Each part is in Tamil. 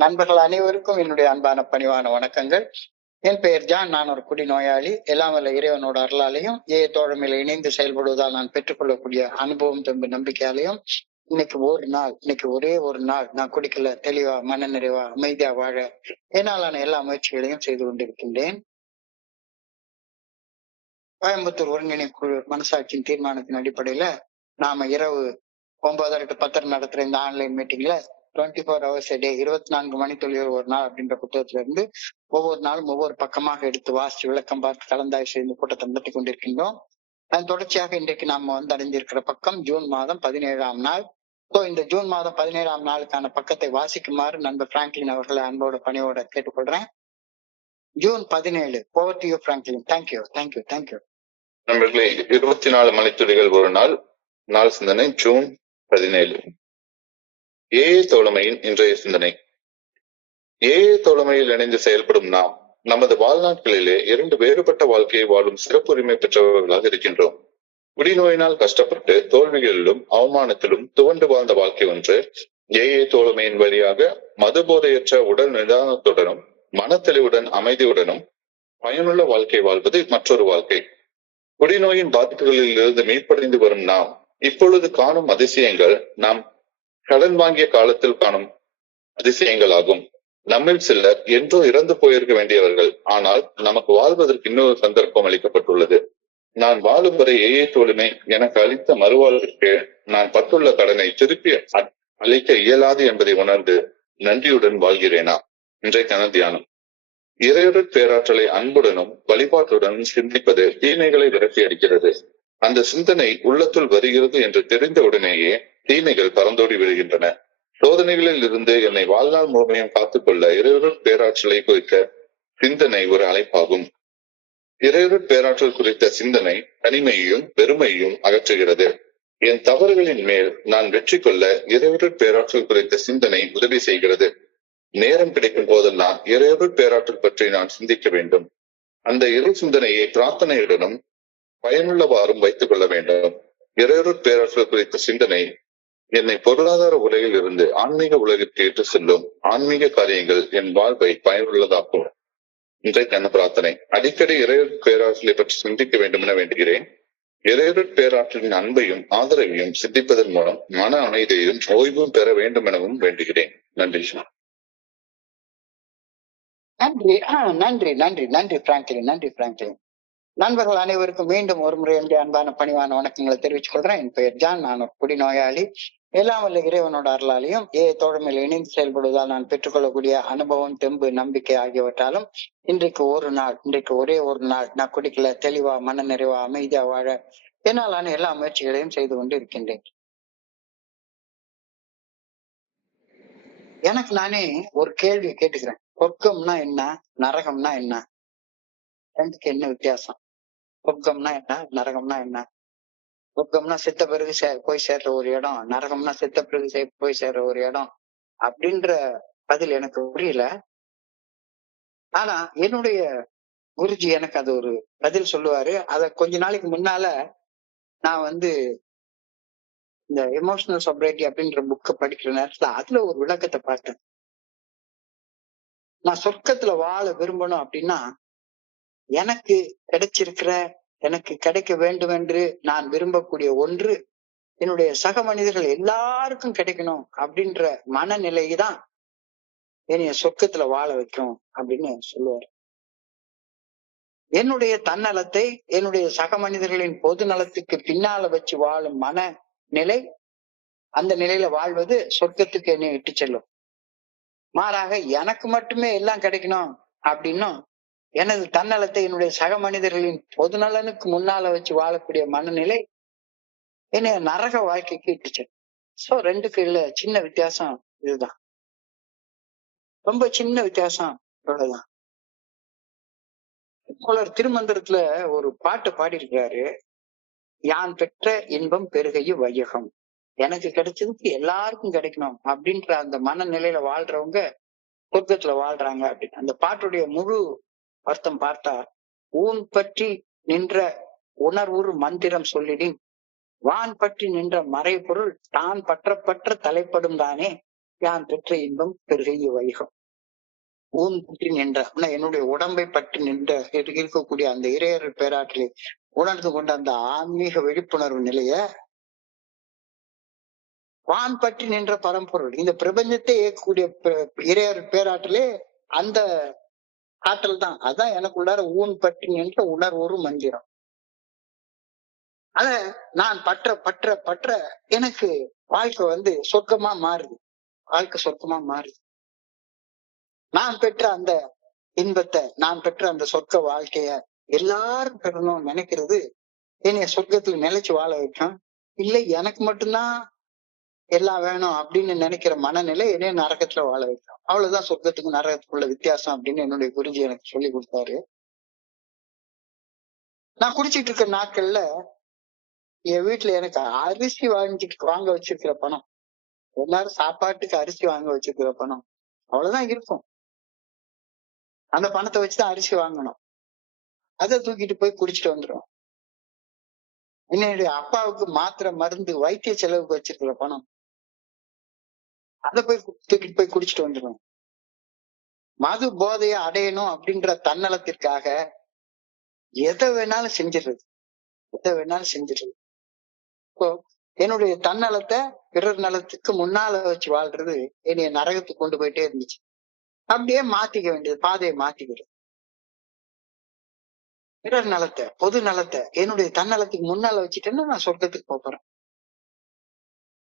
நண்பர்கள் அனைவருக்கும் என்னுடைய அன்பான பணிவான வணக்கங்கள். என் பெயர் ஜான். நான் ஒரு குடிநோயாளி. எல்லாம் வல்ல இறைவனோட அருளாலையும் தோழமையில இணைந்து செயல்படுவதால் நான் பெற்றுக்கொள்ளக்கூடிய அனுபவம் தெம்பு நம்பிக்கையாலையும் இன்னைக்கு ஒரே ஒரு நாள் நான் குடிக்கல, தெளிவா மன நிறைவா அமைதியா வாழ என்னாலான எல்லா முயற்சிகளையும் செய்து கொண்டிருக்கின்றேன். கோயம்புத்தூர் ஒருங்கிணைப்பு குழு மனசாட்சியின் தீர்மானத்தின் அடிப்படையில நாம இரவு 9:30 to 10:30 நடத்துற இந்த ஆன்லைன் மீட்டிங்ல 24 hours a day 24 மணித்துளிகள் ஒரு நாள் அப்படின்ற புத்தகத்துல இருந்து ஒவ்வொரு நாளும் ஒவ்வொரு பக்கமாக எடுத்து வாசிச்சு விளக்கம் பார்த்து கலந்தாய்வு செய்து கூட்டத்தை நடத்தி கொண்டிருக்கின்றோம். அதன் தொடர்ச்சியாக இன்றைக்கு நாம அடைஞ்சிருக்கிற பக்கம் ஜூன் மாதம் 17ஆம் நாள். இந்த ஜூன் மாதம் 17ஆம் நாளுக்கான பக்கத்தை வாசிக்குமாறு நண்பர் பிராங்க்லின் அவர்களை அன்போட பணியோட கேட்டுக்கொள்றேன். June 17. Over to you, Franklin. Thank you. நண்பர்களே, 24 மணித்துளிகள் ஒரு நாள். நாள் சிந்தனை ஜூன் 17. தோழமையின் இன்றைய சிந்தனை. தோழமையில் இணைந்து செயல்படும் நாம் நமது வாழ்நாட்களிலே 2 வேறுபட்ட வாழ்க்கையை வாழும் சிறப்புரிமை பெற்றவர்களாக இருக்கின்றோம். குடிநோயினால் கஷ்டப்பட்டு தோல்விகளிலும் அவமானத்திலும் துவண்டு வாழ்ந்த வாழ்க்கை ஒன்று. தோழமையின் வழியாக மதுபோதையற்ற உடல் நிதானத்துடனும் மனத்தெளிவுடன் அமைதியுடனும் பயனுள்ள வாழ்க்கை வாழ்வது மற்றொரு வாழ்க்கை. குடிநோயின் பாதிப்புகளில் இருந்து மீட்படைந்து வரும் நாம் இப்பொழுது காணும் அதிசயங்கள் நாம் கடன் வாங்கிய காலத்தில் காணும் அதிசயங்கள் ஆகும். நம்மில் சிலர் என்றோ இறந்து போயிருக்க வேண்டியவர்கள், ஆனால் நமக்கு வாழ்வதற்கு இன்னொரு சந்தர்ப்பம் அளிக்கப்பட்டுள்ளது. நான் வாழும் வரை தோழமை எனக்கு அளித்த மறுவாழ்விற்கு நான் பட்டுள்ள கடனை திருப்பி அளிக்க இயலாது என்பதை உணர்ந்து நன்றியுடன் வாழ்கிறேனா? இன்றைக்கான தியானம். இறையொருட் பேராற்றலை அன்புடனும் வழிபாட்டுடனும் சிந்திப்பது தீமைகளை விரட்டி அடிக்கிறது. அந்த சிந்தனை உள்ளத்துள் வருகிறது என்று தெரிந்தவுடனேயே தீமைகள் பறந்தோடி விடுகின்றன. சோதனைகளில் இருந்து என்னை வாழ்நாள் முழுமையும் காத்துக்கொள்ள இறையொருட் பேராற்றலை குறித்த சிந்தனை ஒரு அழைப்பாகும். இறையொருட் பேராற்றல் குறித்த சிந்தனை தனிமையையும் பெருமையையும் அகற்றுகிறது. என் தவறுகளின் மேல் நான் வெற்றி கொள்ள இறையொருட் பேராற்றல் குறித்த சிந்தனை உதவி செய்கிறது. நேரம் கிடைக்கும் போதெல்லாம் இறையொருட் பேராற்றல் பற்றி நான் சிந்திக்க வேண்டும். அந்த இறை சிந்தனையை பிரார்த்தனையுடனும் பயனுள்ளவாறும் வைத்துக் கொள்ள வேண்டும். இறையொருட் பேராற்றல் குறித்த சிந்தனை என்னை பொருளாதார உலகில் இருந்து ஆன்மீக உலகிற்கு ஏற்று செல்லும். ஆன்மீக காரியங்கள் என் வாழ்வை பயனுள்ளதாக்கும். இன்றைக்கான பிரார்த்தனை. அடிக்கடி இறையொருட் பேராற்றலை பற்றி சிந்திக்க வேண்டும் என வேண்டுகிறேன். இறையொருட் பேராற்றலின் அன்பையும் ஆதரவையும் சிந்திப்பதன் மூலம் மன அமைதியையும் ஓய்வும் பெற வேண்டும் எனவும் வேண்டுகிறேன். நன்றி. நன்றி பிராங்க்லின். நண்பர்கள் அனைவருக்கும் மீண்டும் ஒரு முறை என்னுடைய அன்பான பணிவான வணக்கங்களை தெரிவித்துக் கொள்றேன். என் பெயர் ஜான். நான் ஒரு குடிநோயாளி. எல்லாம் வல்ல இறைவனோட அருளாலையும் தோழமையில் இணைந்து செயல்படுவதால் நான் பெற்றுக்கொள்ளக்கூடிய அனுபவம் தெம்பு நம்பிக்கை ஆகியவற்றாலும் இன்றைக்கு ஒரே ஒரு நாள் நான் குடிக்கல, தெளிவா மன நிறைவா அமைதியா வாழ என்னாலான எல்லா முயற்சிகளையும் செய்து கொண்டு இருக்கின்றேன். எனக்கு நானே ஒரு கேள்வி கேட்டுக்கிறேன். சொர்க்கம்னா என்ன, நரகம்னா என்ன? ரெண்டுக்கு என்ன வித்தியாசம்? சொர்க்கம்னா என்ன, நரகம்னா என்ன? சொர்க்கம்னா செத்த பிறகு போய் சேர்ற ஒரு இடம், நரகம்னா செத்த பிறகு போய் சேர்ற ஒரு இடம் அப்படின்ற பதில் எனக்கு புரியல. ஆனா என்னுடைய குருஜி எனக்கு அது ஒரு பதில் சொல்லுவாரு. அத கொஞ்ச நாளைக்கு முன்னால நான் இந்த எமோஷனல் சொப்ரைட்டி அப்படின்ற புக்கை படிக்கிற நேரத்துல அதுல ஒரு விளக்கத்தை பார்த்தேன். நான் சொர்க்கத்துல வாழ விரும்பணும் அப்படின்னா எனக்கு கிடைக்க வேண்டும் என்று நான் விரும்பக்கூடிய ஒன்று என்னுடைய சக மனிதர்கள் எல்லாருக்கும் கிடைக்கணும் அப்படின்ற மனநிலைதான் என்னைய சொர்க்கத்துல வாழ வைக்கும் அப்படின்னு சொல்லுவார். என்னுடைய தன்னலத்தை என்னுடைய சக மனிதர்களின் பொது நலத்துக்கு பின்னால வச்சு வாழும் மனநிலை, அந்த நிலையில வாழ்வது சொர்க்கத்துக்கு என்னை இட்டு செல்லும். மாறாக எனக்கு மட்டுமே எல்லாம் கிடைக்கணும் அப்படின்னும் எனது தன்னலத்தை என்னுடைய சக மனிதர்களின் பொது நலனுக்கு முன்னால வச்சு வாழக்கூடிய மனநிலை என்னைய நரக வாழ்க்கைக்கு இட்டுச்சு. ரெண்டுக்கு இல்ல சின்ன வித்தியாசம் இதுதான். ரொம்ப சின்ன வித்தியாசம் இவ்வளவுதான். திருமந்திரத்துல ஒரு பாட்டு பாடியிருக்கிறாரு. யான் பெற்ற இன்பம் பெருகையும் வையகம். எனக்கு கிடைச்சதுக்கு எல்லாருக்கும் கிடைக்கணும் அப்படின்ற அந்த மனநிலையில வாழ்றவங்க சொர்க்கத்துல வாழ்றாங்க அப்படின்னு. அந்த பாட்டுடைய முழு அர்த்தம் பார்த்தா, ஊன் பற்றி நின்ற உணர்வுறு மந்திரம் சொல்லிடின் வான் பற்றி நின்ற மறைபொருள் தான் பற்ற தலைப்படும் தானே யான் பெற்ற இன்பம் பெருகிய வைகம். ஊன் பற்றி நின்ற அப்படின்னா என்னுடைய உடம்பை பற்றி நின்ற இருக்கக்கூடிய அந்த இறையர் பேராற்றலை உணர்ந்து கொண்ட அந்த ஆன்மீக விழிப்புணர்வு நிலைய வான் பற்றி நின்ற பரம்பொருள், இந்த பிரபஞ்சத்தை இயக்கக்கூடிய இறையர் பேராற்றலே அந்த ஆற்றல் தான். அதான் எனக்குள்ளார ஊன் பற்றி நின்ற உணர்வு மந்திரம். அத நான் பற்ற பற்ற பற்ற எனக்கு வாழ்க்கை சொர்க்கமா மாறுது. வாழ்க்கை சொர்க்கமா மாறுது. நான் பெற்ற அந்த இன்பத்தை, நான் பெற்ற அந்த சொர்க்க வாழ்க்கைய எல்லாரும் பெறணும்னு நினைக்கிறது என்னைய சொர்க்கத்துல நிலைச்சு வாழ வைக்கும். இல்லை எனக்கு மட்டும்தான் எல்லாம் வேணும் அப்படின்னு நினைக்கிற மனநிலை என்னைய நரகத்துல வாழ வைக்கும். அவ்வளவுதான் சொர்க்கத்துக்கும் நரகத்துக்குள்ள வித்தியாசம் அப்படின்னு என்னுடைய குருஜி எனக்கு சொல்லி கொடுத்தாரு. நான் குடிச்சிட்டு இருக்கிற நாட்கள்ல என் வீட்டுல எனக்கு அரிசி வாங்க வச்சிருக்கிற பணம், எல்லாரும் சாப்பாட்டுக்கு அரிசி வாங்க வச்சிருக்கிற பணம் அவ்வளவுதான் இருக்கும். அந்த பணத்தை வச்சுதான் அரிசி வாங்கணும். அதை தூக்கிட்டு போய் குடிச்சிட்டு வந்துடும். என்னுடைய அப்பாவுக்கு மாத்திரை மருந்து வைத்திய செலவுக்கு வச்சிருக்கிற பணம், அதை போய் தூக்கிட்டு போய் குடிச்சிட்டு வந்துடும். மது போதையை அடையணும் அப்படின்ற தன்னலத்திற்காக எதை வேணாலும் செஞ்சிடுறது, எதை வேணாலும் செஞ்சிடுறது. இப்போ என்னுடைய தன்னலத்தை பிறர் நலத்துக்கு முன்னால வச்சு வாழ்றது என்னைய நரகத்துக்கு கொண்டு போயிட்டே இருந்துச்சு. அப்படியே மாத்திக்க வேண்டியது, பாதையை மாத்திக்கிறது. பிறர் நலத்தை, பொது நலத்தை என்னுடைய தன்னலத்துக்கு முன்னால வச்சுட்டேன்னா நான் சொர்க்கத்துக்கு போறேன்.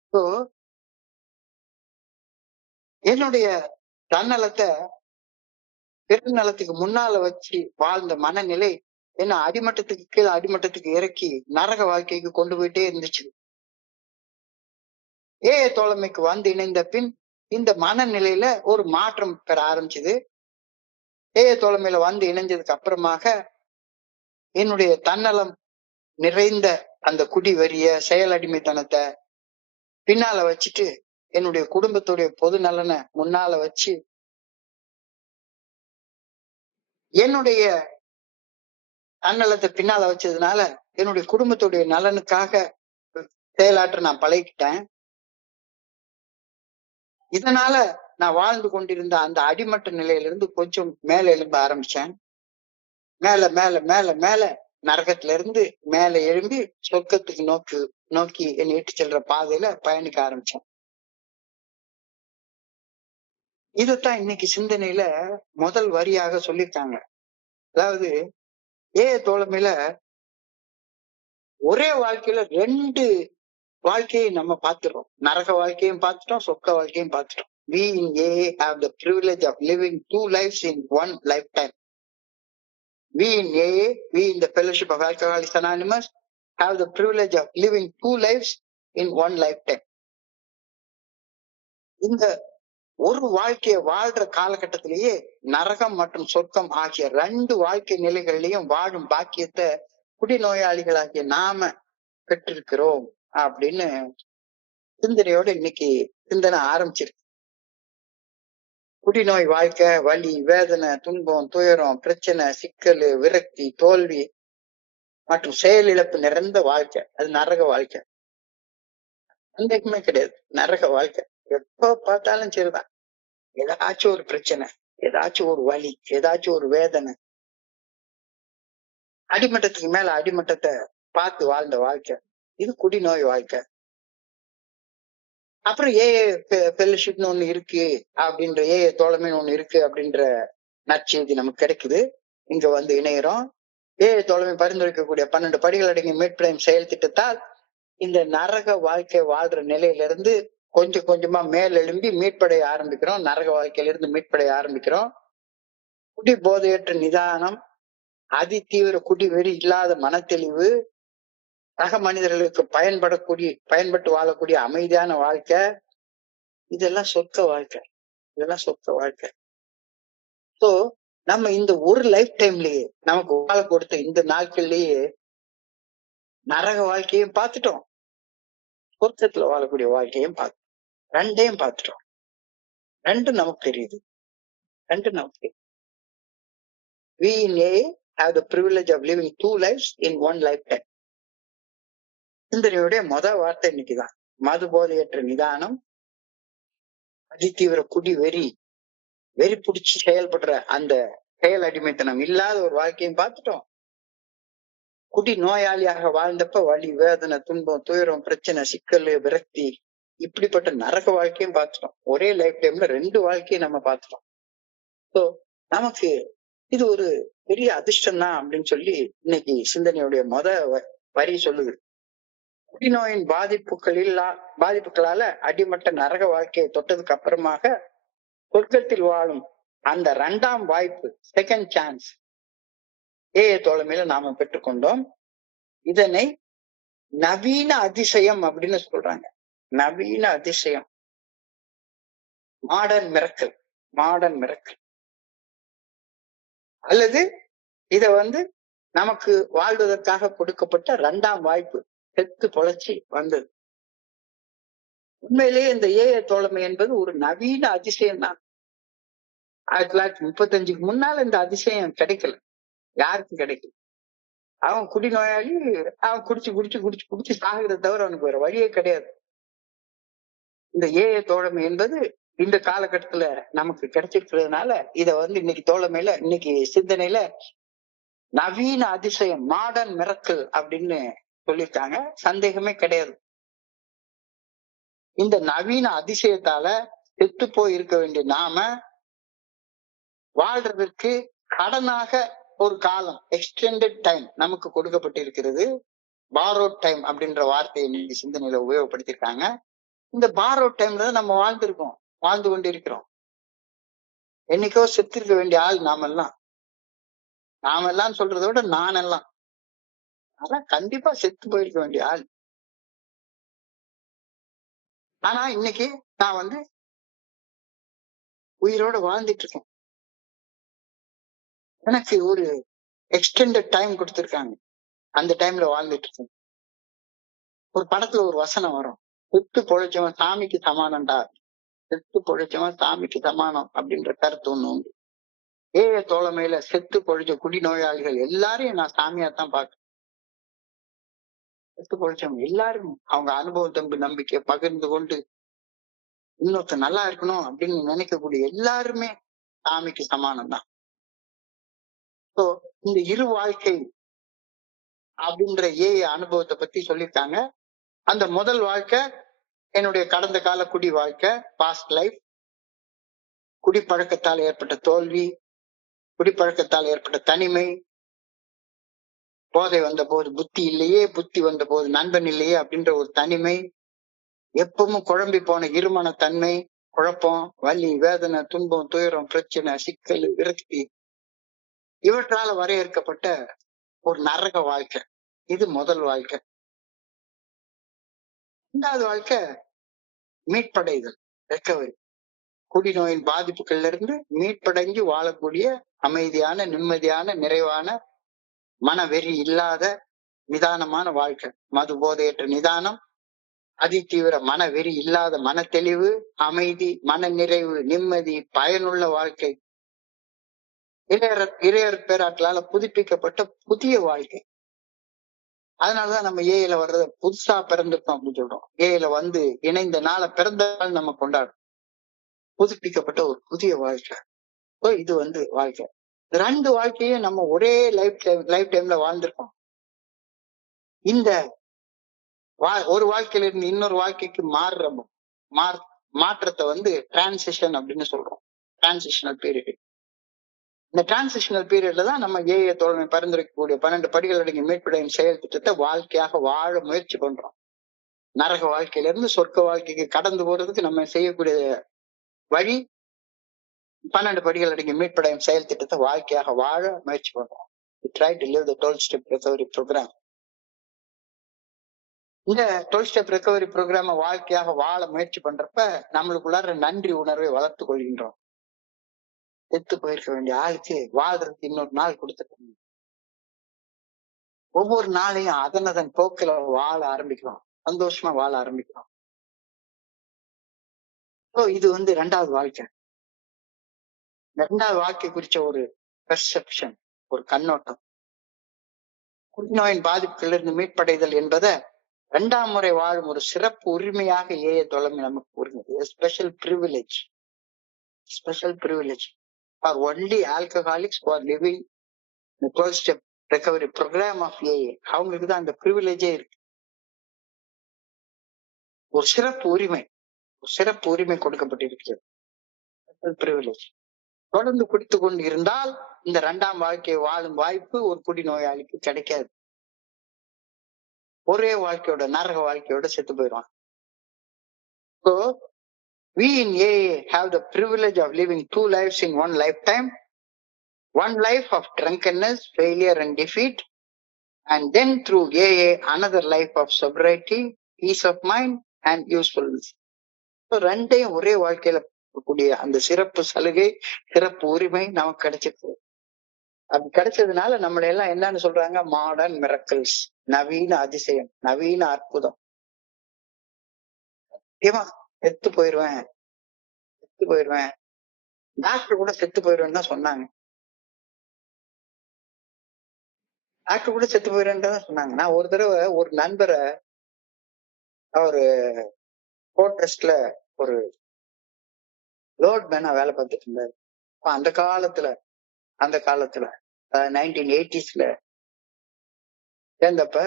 இப்போ என்னுடைய தன்னலத்தை பிறர் நலத்துக்கு முன்னால வச்சு வாழ்ந்த மனநிலை என்ன அடிமட்டத்துக்கு கீழே அடிமட்டத்துக்கு இறக்கி நரக வாழ்க்கைக்கு கொண்டு போயிட்டே இருந்துச்சு. தோழமைக்கு வந்து இணைந்த பின் இந்த மனநிலையில ஒரு மாற்றம் பெற ஆரம்பிச்சது. தோழமையில வந்து இணைஞ்சதுக்கு அப்புறமாக என்னுடைய தன்னலம் நிறைந்த அந்த குடி வரிய செயல் அடிமைத்தனத்தை பின்னால வச்சுட்டு என்னுடைய குடும்பத்துடைய பொது நலனை முன்னால வச்சு என்னுடைய தன்னலத்தை பின்னால வச்சதுனால என்னுடைய குடும்பத்துடைய நலனுக்காக செயலாற்ற நான் பழகிக்கிட்டேன். இதனால நான் வாழ்ந்து கொண்டிருந்த அந்த அடிமட்ட நிலையிலிருந்து கொஞ்சம் மேல எழும்ப ஆரம்பிச்சேன். மேல மேல மேல மேல நரகத்துல இருந்து மேல எழும்பி சொர்க்கத்துக்கு நோக்கி என்னை இட்டு செல்ற பாதையில பயணிக்க ஆரம்பிச்சேன். இதத்தான் இன்னைக்கு சிந்தனையில முதல் வரியாக சொல்லியிருக்காங்க. அதாவது தோழமையில ஒரே வாழ்க்கையில 2 வாழ்க்கையை நம்ம பார்த்துறோம். நரக வாழ்க்கையும் பார்த்துட்டோம், சொர்க்க வாழ்க்கையும் பார்த்துட்டோம். We in AA have the privilege of living 2 lives in 1 lifetime. We in AA, we in the Fellowship of Alcoholics Anonymous have the privilege of living 2 lives in 1 lifetime. இந்த ஒரு வாழ்க்கையை வாழ்ற காலகட்டத்திலேயே நரகம் மற்றும் சொர்க்கம் ஆகிய 2 வாழ்க்கை நிலைகள்லயும் வாழும் பாக்கியத்தை குடிநோயாளிகளாகிய நாம பெற்றிருக்கிறோம் அப்படின்னு சிந்தனையோட இன்னைக்கு சிந்தனை ஆரம்பிச்சிருக்கு. குடிநோய் வாழ்க்கை, வலி, வேதனை, துன்பம், துயரம், பிரச்சனை, சிக்கல், விரக்தி, தோல்வி மற்றும் செயலிழப்பு நிறைந்த வாழ்க்கை, அது நரக வாழ்க்கை. சந்தேகமே கிடையாது, நரக வாழ்க்கை. எப்ப பார்த்தாலும் சரிதான், ஏதாச்சும் ஒரு பிரச்சனை, ஏதாச்சும் ஒரு வலி, ஏதாச்சும் ஒரு வேதனை, அடிமட்டத்துக்கு மேல அடிமட்டத்தை பார்த்து வாழ்ந்த வாழ்க்கை, இது குடிநோய் வாழ்க்கை. அப்புறம் ஃபெல்லோஷிப்னு ஒண்ணு இருக்கு அப்படின்ற தோழமைன்னு ஒண்ணு இருக்கு அப்படின்ற நற்செய்தி நமக்கு கிடைக்குது. இங்க வந்து இணைகிறோம். தோழமை பரிந்துரைக்கக்கூடிய 12 படிகள் அடங்கிய மீட்படையும் செயல் திட்டத்தால் இந்த நரக வாழ்க்கை வாழ்ற நிலையில இருந்து கொஞ்சம் கொஞ்சமா மேல் எழும்பி மீட்படைய ஆரம்பிக்கிறோம். நரக வாழ்க்கையில இருந்து மீட்படைய ஆரம்பிக்கிறோம். குடி போதையற்ற நிதானம், அதி தீவிர குடி வெறி இல்லாத மனத்தெளிவு, சக மனிதர்களுக்கு பயன்பட்டு வாழக்கூடிய அமைதியான வாழ்க்கை, இதெல்லாம் சொர்க்க வாழ்க்கை, இதெல்லாம் சொர்க்க வாழ்க்கை. சோ நம்ம இந்த ஒரு லைஃப் டைம்லயே நமக்கு வாழ கொடுத்த இந்த நாட்கள்லயே நரக வாழ்க்கையும் பார்த்துட்டோம், சொர்க்கத்துல வாழக்கூடிய வாழ்க்கையும் பார்த்துட்டோம். 2யும் பார்த்துட்டோம். 2 நமக்கு தெரியுது, 2 நமக்கு தெரியுது. We in AA have the privilege of living 2 lives in 1 lifetime. சிந்தனையுடைய வார்த்தை இன்னைக்குதான் மது போதையற்ற நிதானம், அதிதீவிர குடி வெறி பிடிச்சி செயல்படுற அந்த செயல் அடிமைத்தனம் இல்லாத ஒரு வாழ்க்கையும் பார்த்துட்டோம். குடி நோயாளியாக வாழ்ந்தப்ப வலி, வேதனை, துன்பம், துயரம், பிரச்சனை, சிக்கல், விரக்தி, இப்படிப்பட்ட நரக வாழ்க்கையும் பார்த்துட்டோம். ஒரே லைஃப் டைம்ல 2 வாழ்க்கையை நம்ம பார்த்துட்டோம். ஸோ நமக்கு இது ஒரு பெரிய அதிர்ஷ்டம் தான் அப்படின்னு சொல்லி இன்னைக்கு சிந்தனையுடைய வரி சொல்லுது. குடிநோயின் பாதிப்புகளால அடிமட்ட நரக வாழ்க்கையை தொட்டதுக்கு அப்புறமாக சொர்க்கத்தில் வாழும் அந்த 2ஆம் வாய்ப்பு, செகண்ட் சான்ஸ் தோழமையில நாம பெற்றுக்கொண்டோம். இதனை நவீன அதிசயம் அப்படின்னு சொல்றாங்க. நவீன அதிசயம், மாடர்ன் மிரக்கல். அல்லது இத நமக்கு வாழ்வதற்காக கொடுக்கப்பட்ட 2ஆம் வாய்ப்பு, செத்து பொழைச்சி வந்தது. உண்மையிலேயே இந்த தோழமை என்பது ஒரு நவீன அதிசயம் தான். 1935க்கு முன்னால இந்த அதிசயம் கிடைக்கல, யாருக்கும் கிடைக்கல. அவன் குடிநோயாளி, அவன் குடிச்சு சாகிறத தவிர அவனுக்கு வேற வழியே கிடையாது. இந்த தோழமை என்பது இந்த காலகட்டத்துல நமக்கு கிடைச்சிருக்கிறதுனால இத இன்னைக்கு தோழமையில, இன்னைக்கு சிந்தனையில நவீன அதிசயம், மாடர்ன் மிரக்கல் அப்படின்னு சொல்லியிருக்காங்க. சந்தேகமே கிடையாது. இந்த நவீன அதிசயத்தால செத்து போய் இருக்க வேண்டிய நாம வாழ்றதற்கு கடனாக ஒரு காலம், எக்ஸ்டெண்டட் டைம் நமக்கு கொடுக்கப்பட்டிருக்கிறது. பாரோட் டைம் அப்படின்ற வார்த்தையை இன்னைக்கு சிந்தனையில உபயோகப்படுத்திருக்காங்க. இந்த பாரோட் டைம்ல தான் நம்ம வாழ்ந்து கொண்டிருக்கிறோம். என்னைக்கோ செத்திருக்க வேண்டிய ஆள் நாமெல்லாம் சொல்றதை விட நானெல்லாம் அதான் கண்டிப்பா செத்து போயிருக்க வேண்டிய ஆள். ஆனா இன்னைக்கு நான் உயிரோட வாழ்ந்துட்டு இருக்கேன். எனக்கு ஒரு எக்ஸ்டெண்டட் டைம் கொடுத்திருக்காங்க. அந்த டைம்ல வாழ்ந்துட்டு இருக்கேன். ஒரு படத்துல ஒரு வசனம் வரும், செத்து பொழைச்சவன் சாமிக்கு சமானம்டா, செத்து பொழைச்சவன் சாமிக்கு சமானம் அப்படின்ற கருத்து ஒண்ணு உண்டு. தோழமையில செத்து பொழைச்ச குடிநோயாளிகள் எல்லாரையும் நான் சாமியாத்தான் பார்க்கிறேன். செத்து பொழைச்சவங்க எல்லாரும் அவங்க அனுபவம், நம்பிக்கை பகிர்ந்து கொண்டு இன்னொருத்த நல்லா இருக்கணும் அப்படின்னு நினைக்கக்கூடிய எல்லாருமே சாமிக்கு சமானம் தான். ஸோ இந்த இரு வாழ்க்கை அப்படின்ற அனுபவத்தை பத்தி சொல்லியிருக்காங்க. அந்த முதல் வாழ்க்கை என்னுடைய கடந்த கால குடி வாழ்க்கை, பாஸ்ட் லைஃப். குடிப்பழக்கத்தால் ஏற்பட்ட தோல்வி, குடிப்பழக்கத்தால் ஏற்பட்ட தனிமை, போதை வந்த போது புத்தி இல்லையே, புத்தி வந்த போது நண்பன் இல்லையே அப்படின்ற ஒரு தனிமை, எப்பவும் குழம்பி போன இருமன தன்மை, குழப்பம், வலி, வேதனை, துன்பம், துயரம், பிரச்சனை, சிக்கல், விரக்தி, இவற்றால வரையறுக்கப்பட்ட ஒரு நரக வாழ்க்கை. இது முதல் வாழ்க்கை. 2வது வாழ்க்கை மீட்படைதல், ரெக்கவரி. குடிநோயின் பாதிப்புகள்ல இருந்து மீட்படைஞ்சு வாழக்கூடிய அமைதியான, நிம்மதியான, நிறைவான, மனவெறி இல்லாத நிதானமான வாழ்க்கை. மது போதையற்ற நிதானம், அதிதீவிர மனவெறி இல்லாத மன தெளிவு, அமைதி, மன நிறைவு, நிம்மதி, பயனுள்ள வாழ்க்கை. இறையர் பேராற்றலால புதுப்பிக்கப்பட்ட புதிய வாழ்க்கை. அதனாலதான் நம்ம ஏல வர்றத புதுசா பிறந்திருக்கோம் அப்படின்னு சொல்றோம். இணைந்த நாளை பிறந்த நாள் நம்ம கொண்டாடுறோம். புதுப்பிக்கப்பட்ட ஒரு புதிய வாழ்க்கை. இது வாழ்க்கை. 2 வாழ்க்கையும் நம்ம ஒரே லைஃப் டைம்ல வாழ்ந்திருக்கோம். இந்த ஒரு வாழ்க்கையில இருந்து இன்னொரு வாழ்க்கைக்கு மாற்றத்தை டிரான்சிஷன் அப்படின்னு சொல்றோம். Transitional period. இந்த டிரான்சிஷனல் பீரியட்ல தான் நம்ம தோழமை பரிந்துரைக்கக்கூடிய 12 படிகள் அடங்கிய மீட்படையும் செயல் திட்டத்தை வாழ்க்கையாக வாழ முயற்சி பண்றோம். நரக வாழ்க்கையில இருந்து சொர்க்க வாழ்க்கைக்கு கடந்து போறதுக்கு நம்ம செய்யக்கூடிய வழி 12 படிகள் அடங்கிய மீட்படையும் செயல் திட்டத்தை வாழ்க்கையாக வாழ முயற்சி பண்றோம். Try to live the 12-step recovery program. இந்த 12-step recovery program வாழ்க்கையாக வாழ முயற்சி பண்றப்ப நம்மளுக்குள்ளார நன்றி உணர்வை வளர்த்து கொள்கின்றோம். செத்து போயிருக்க வேண்டிய ஆளுக்கு வாழ்றதுக்கு இன்னொரு நாள் கொடுத்துருக்காங்க. ஒவ்வொரு நாளையும் அதன் போக்கில வாழ ஆரம்பிக்கிறோம், சந்தோஷமா வாழ ஆரம்பிக்கிறோம். இது 2வது வாழ்க்கை. 2வது வாழ்க்கை குறிச்ச ஒரு பெர்செப்ஷன், ஒரு கண்ணோட்டம். குடிநோயின் பாதிப்புகளிலிருந்து மீட்படைதல் என்பதை இரண்டாம் முறை வாழும் ஒரு சிறப்பு உரிமையாக ஏஏ தோழமை நமக்கு கூறுகிறது. Special privilege, special privilege for only alcoholics for living the 12 step recovery program of AA. அவங்களுக்கு தான் அந்த ப்ரிவிலேஜே இருக்கு. ஒரு சிறப்பு உரிமை, ஒரு சிறப்பு உரிமை கொடுக்கப்பட்டிருக்கிறது. ப்ரிவிலேஜ். தொடர்ந்து குடித்து கொண்டு இருந்தால் இந்த இரண்டாம் வாழ்க்கையை வாழும் வாய்ப்பு ஒரு குடிநோயாளிக்கு கிடைக்காது. ஒரே வாழ்க்கையோட நரக வாழ்க்கையோட செத்து போயிடுவான். So we in AA have the privilege of living two lives in one lifetime. One life of drunkenness, failure and defeat, and then through AA another life of sobriety, peace of mind and usefulness. So ரெண்டையும் ஒரே வாழ்க்கையில கூடிய அந்த சிறப்பு சலுகை, சிறப்பு உரிமை நமக்கு கிடைச்சிருக்கு. அப்படி கிடைச்சதுனால நம்மள எல்லாம் என்னன்னு சொல்றாங்க? மாடர்ன் மிரக்கிள்ஸ், நவீன அதிசயம், நவீன அற்புதம். செத்து போயிருவேன், செத்து போயிருவேன், டாக்டர் கூட செத்து போயிருவேன்னு தான் சொன்னாங்க. டாக்டர் கூட செத்து போயிருவேன்னு தான் சொன்னாங்க. நான் ஒரு தடவை ஒரு நண்பரை, அவரு போர்ட்ரஸ்ட்ல ஒரு லோட் மேனா வேலை பார்த்துட்டு இருந்தாரு. அந்த காலத்துல 1980s சேர்ந்தப்ப,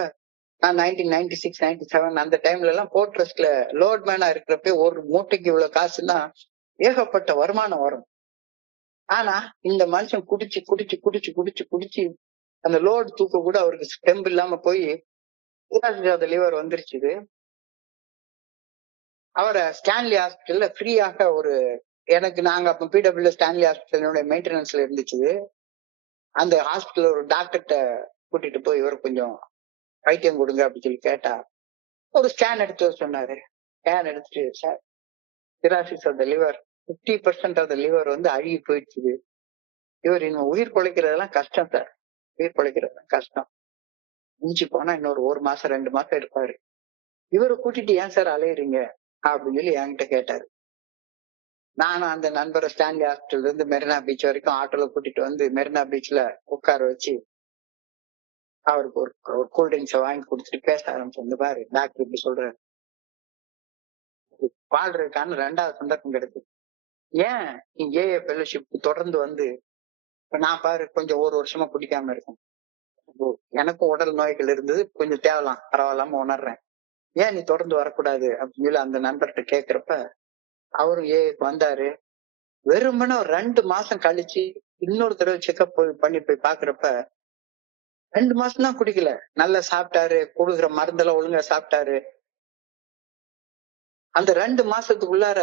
நான் 1996, 97 அந்த டைம்ல எல்லாம் போர்ட்ரஸ்ட்ல லோட் மேனா இருக்கிறப்ப ஒரு மூட்டைக்கு இவ்வளவு காசுன்னா ஏகப்பட்ட வருமானம் வரும். ஆனா இந்த மனுஷன் குடிச்சு குடிச்சு குடிச்சு குடிச்சு குடிச்சு அந்த லோடு தூக்க கூட அவருக்கு ஸ்டெம்பு இல்லாம போய் லிவர் வந்துருச்சு. அவரை ஸ்டான்லி ஹாஸ்பிட்டல்ல ஃப்ரீயாக நாங்க அப்ப பிடபிள்யூ ஸ்டான்லி ஹாஸ்பிட்டலோட மெயின்டெனன்ஸ்ல இருந்துச்சு. அந்த ஹாஸ்பிட்டல் ஒரு டாக்டர்கிட்ட கூட்டிட்டு போய் இவர் கொஞ்சம் வைத்தியம் கொடுங்க அப்படின்னு சொல்லி கேட்டா, ஒரு ஸ்கேன் எடுத்து சொன்னாரு. ஸ்கேன் எடுத்துட்டு, sir cirrhosis of the liver 50% of the liver அழுகி போயிடுச்சு. இவர் இன்னும் உயிர் பிழைக்கிறதெல்லாம் கஷ்டம் சார், உயிர் பிழைக்கிறதெல்லாம் கஷ்டம். மிஞ்சி போனா இன்னொரு 1 மாசம் 2 மாசம் இருப்பாரு. இவரை கூட்டிட்டு ஏன் சார் அலையுறீங்க அப்படின்னு சொல்லி என்கிட்ட கேட்டாரு. நானும் அந்த நண்பரை ஸ்டான்லி ஹாஸ்பிட்டல்ல இருந்து மெரினா பீச் வரைக்கும் ஆட்டோல கூட்டிட்டு மெரினா பீச்ல உட்கார வச்சு அவருக்கு ஒரு கூல்ட்ரிங்க்ஸை வாங்கி கொடுத்துட்டு பேச ஆரம்பிச்சு. பாரு டாக்டர் இப்படி சொல்றாரு, வாழ்றதுக்கான 2வது சந்தர்ப்பம் கிடைக்குது. ஏன் நீ ஏஏ ஃபெலோஷிப் தொடர்ந்து இப்ப நான் பாரு கொஞ்சம் 1 வருஷமா குடிக்காம இருக்கேன். எனக்கும் உடல் நோய்கள் இருந்தது, கொஞ்சம் தேவலாம் பரவாயில்லாம உணர்றேன். ஏன் நீ தொடர்ந்து வரக்கூடாது அப்படின்னு சொல்லி அந்த நண்பர்கிட்ட கேக்குறப்ப, அவரும் ஏஏக்கு வந்தாரு. வெறுமனே 2 மாசம் கழிச்சு இன்னொரு தடவை செக்அப் பண்ணி போய் பாக்குறப்ப 2 மாசம் தான் குடிக்கல, நல்லா சாப்பிட்டாரு, கொடுக்குற மருந்தெல்லாம் ஒழுங்கா சாப்பிட்டாரு. அந்த 2 மாசத்துக்குள்ளார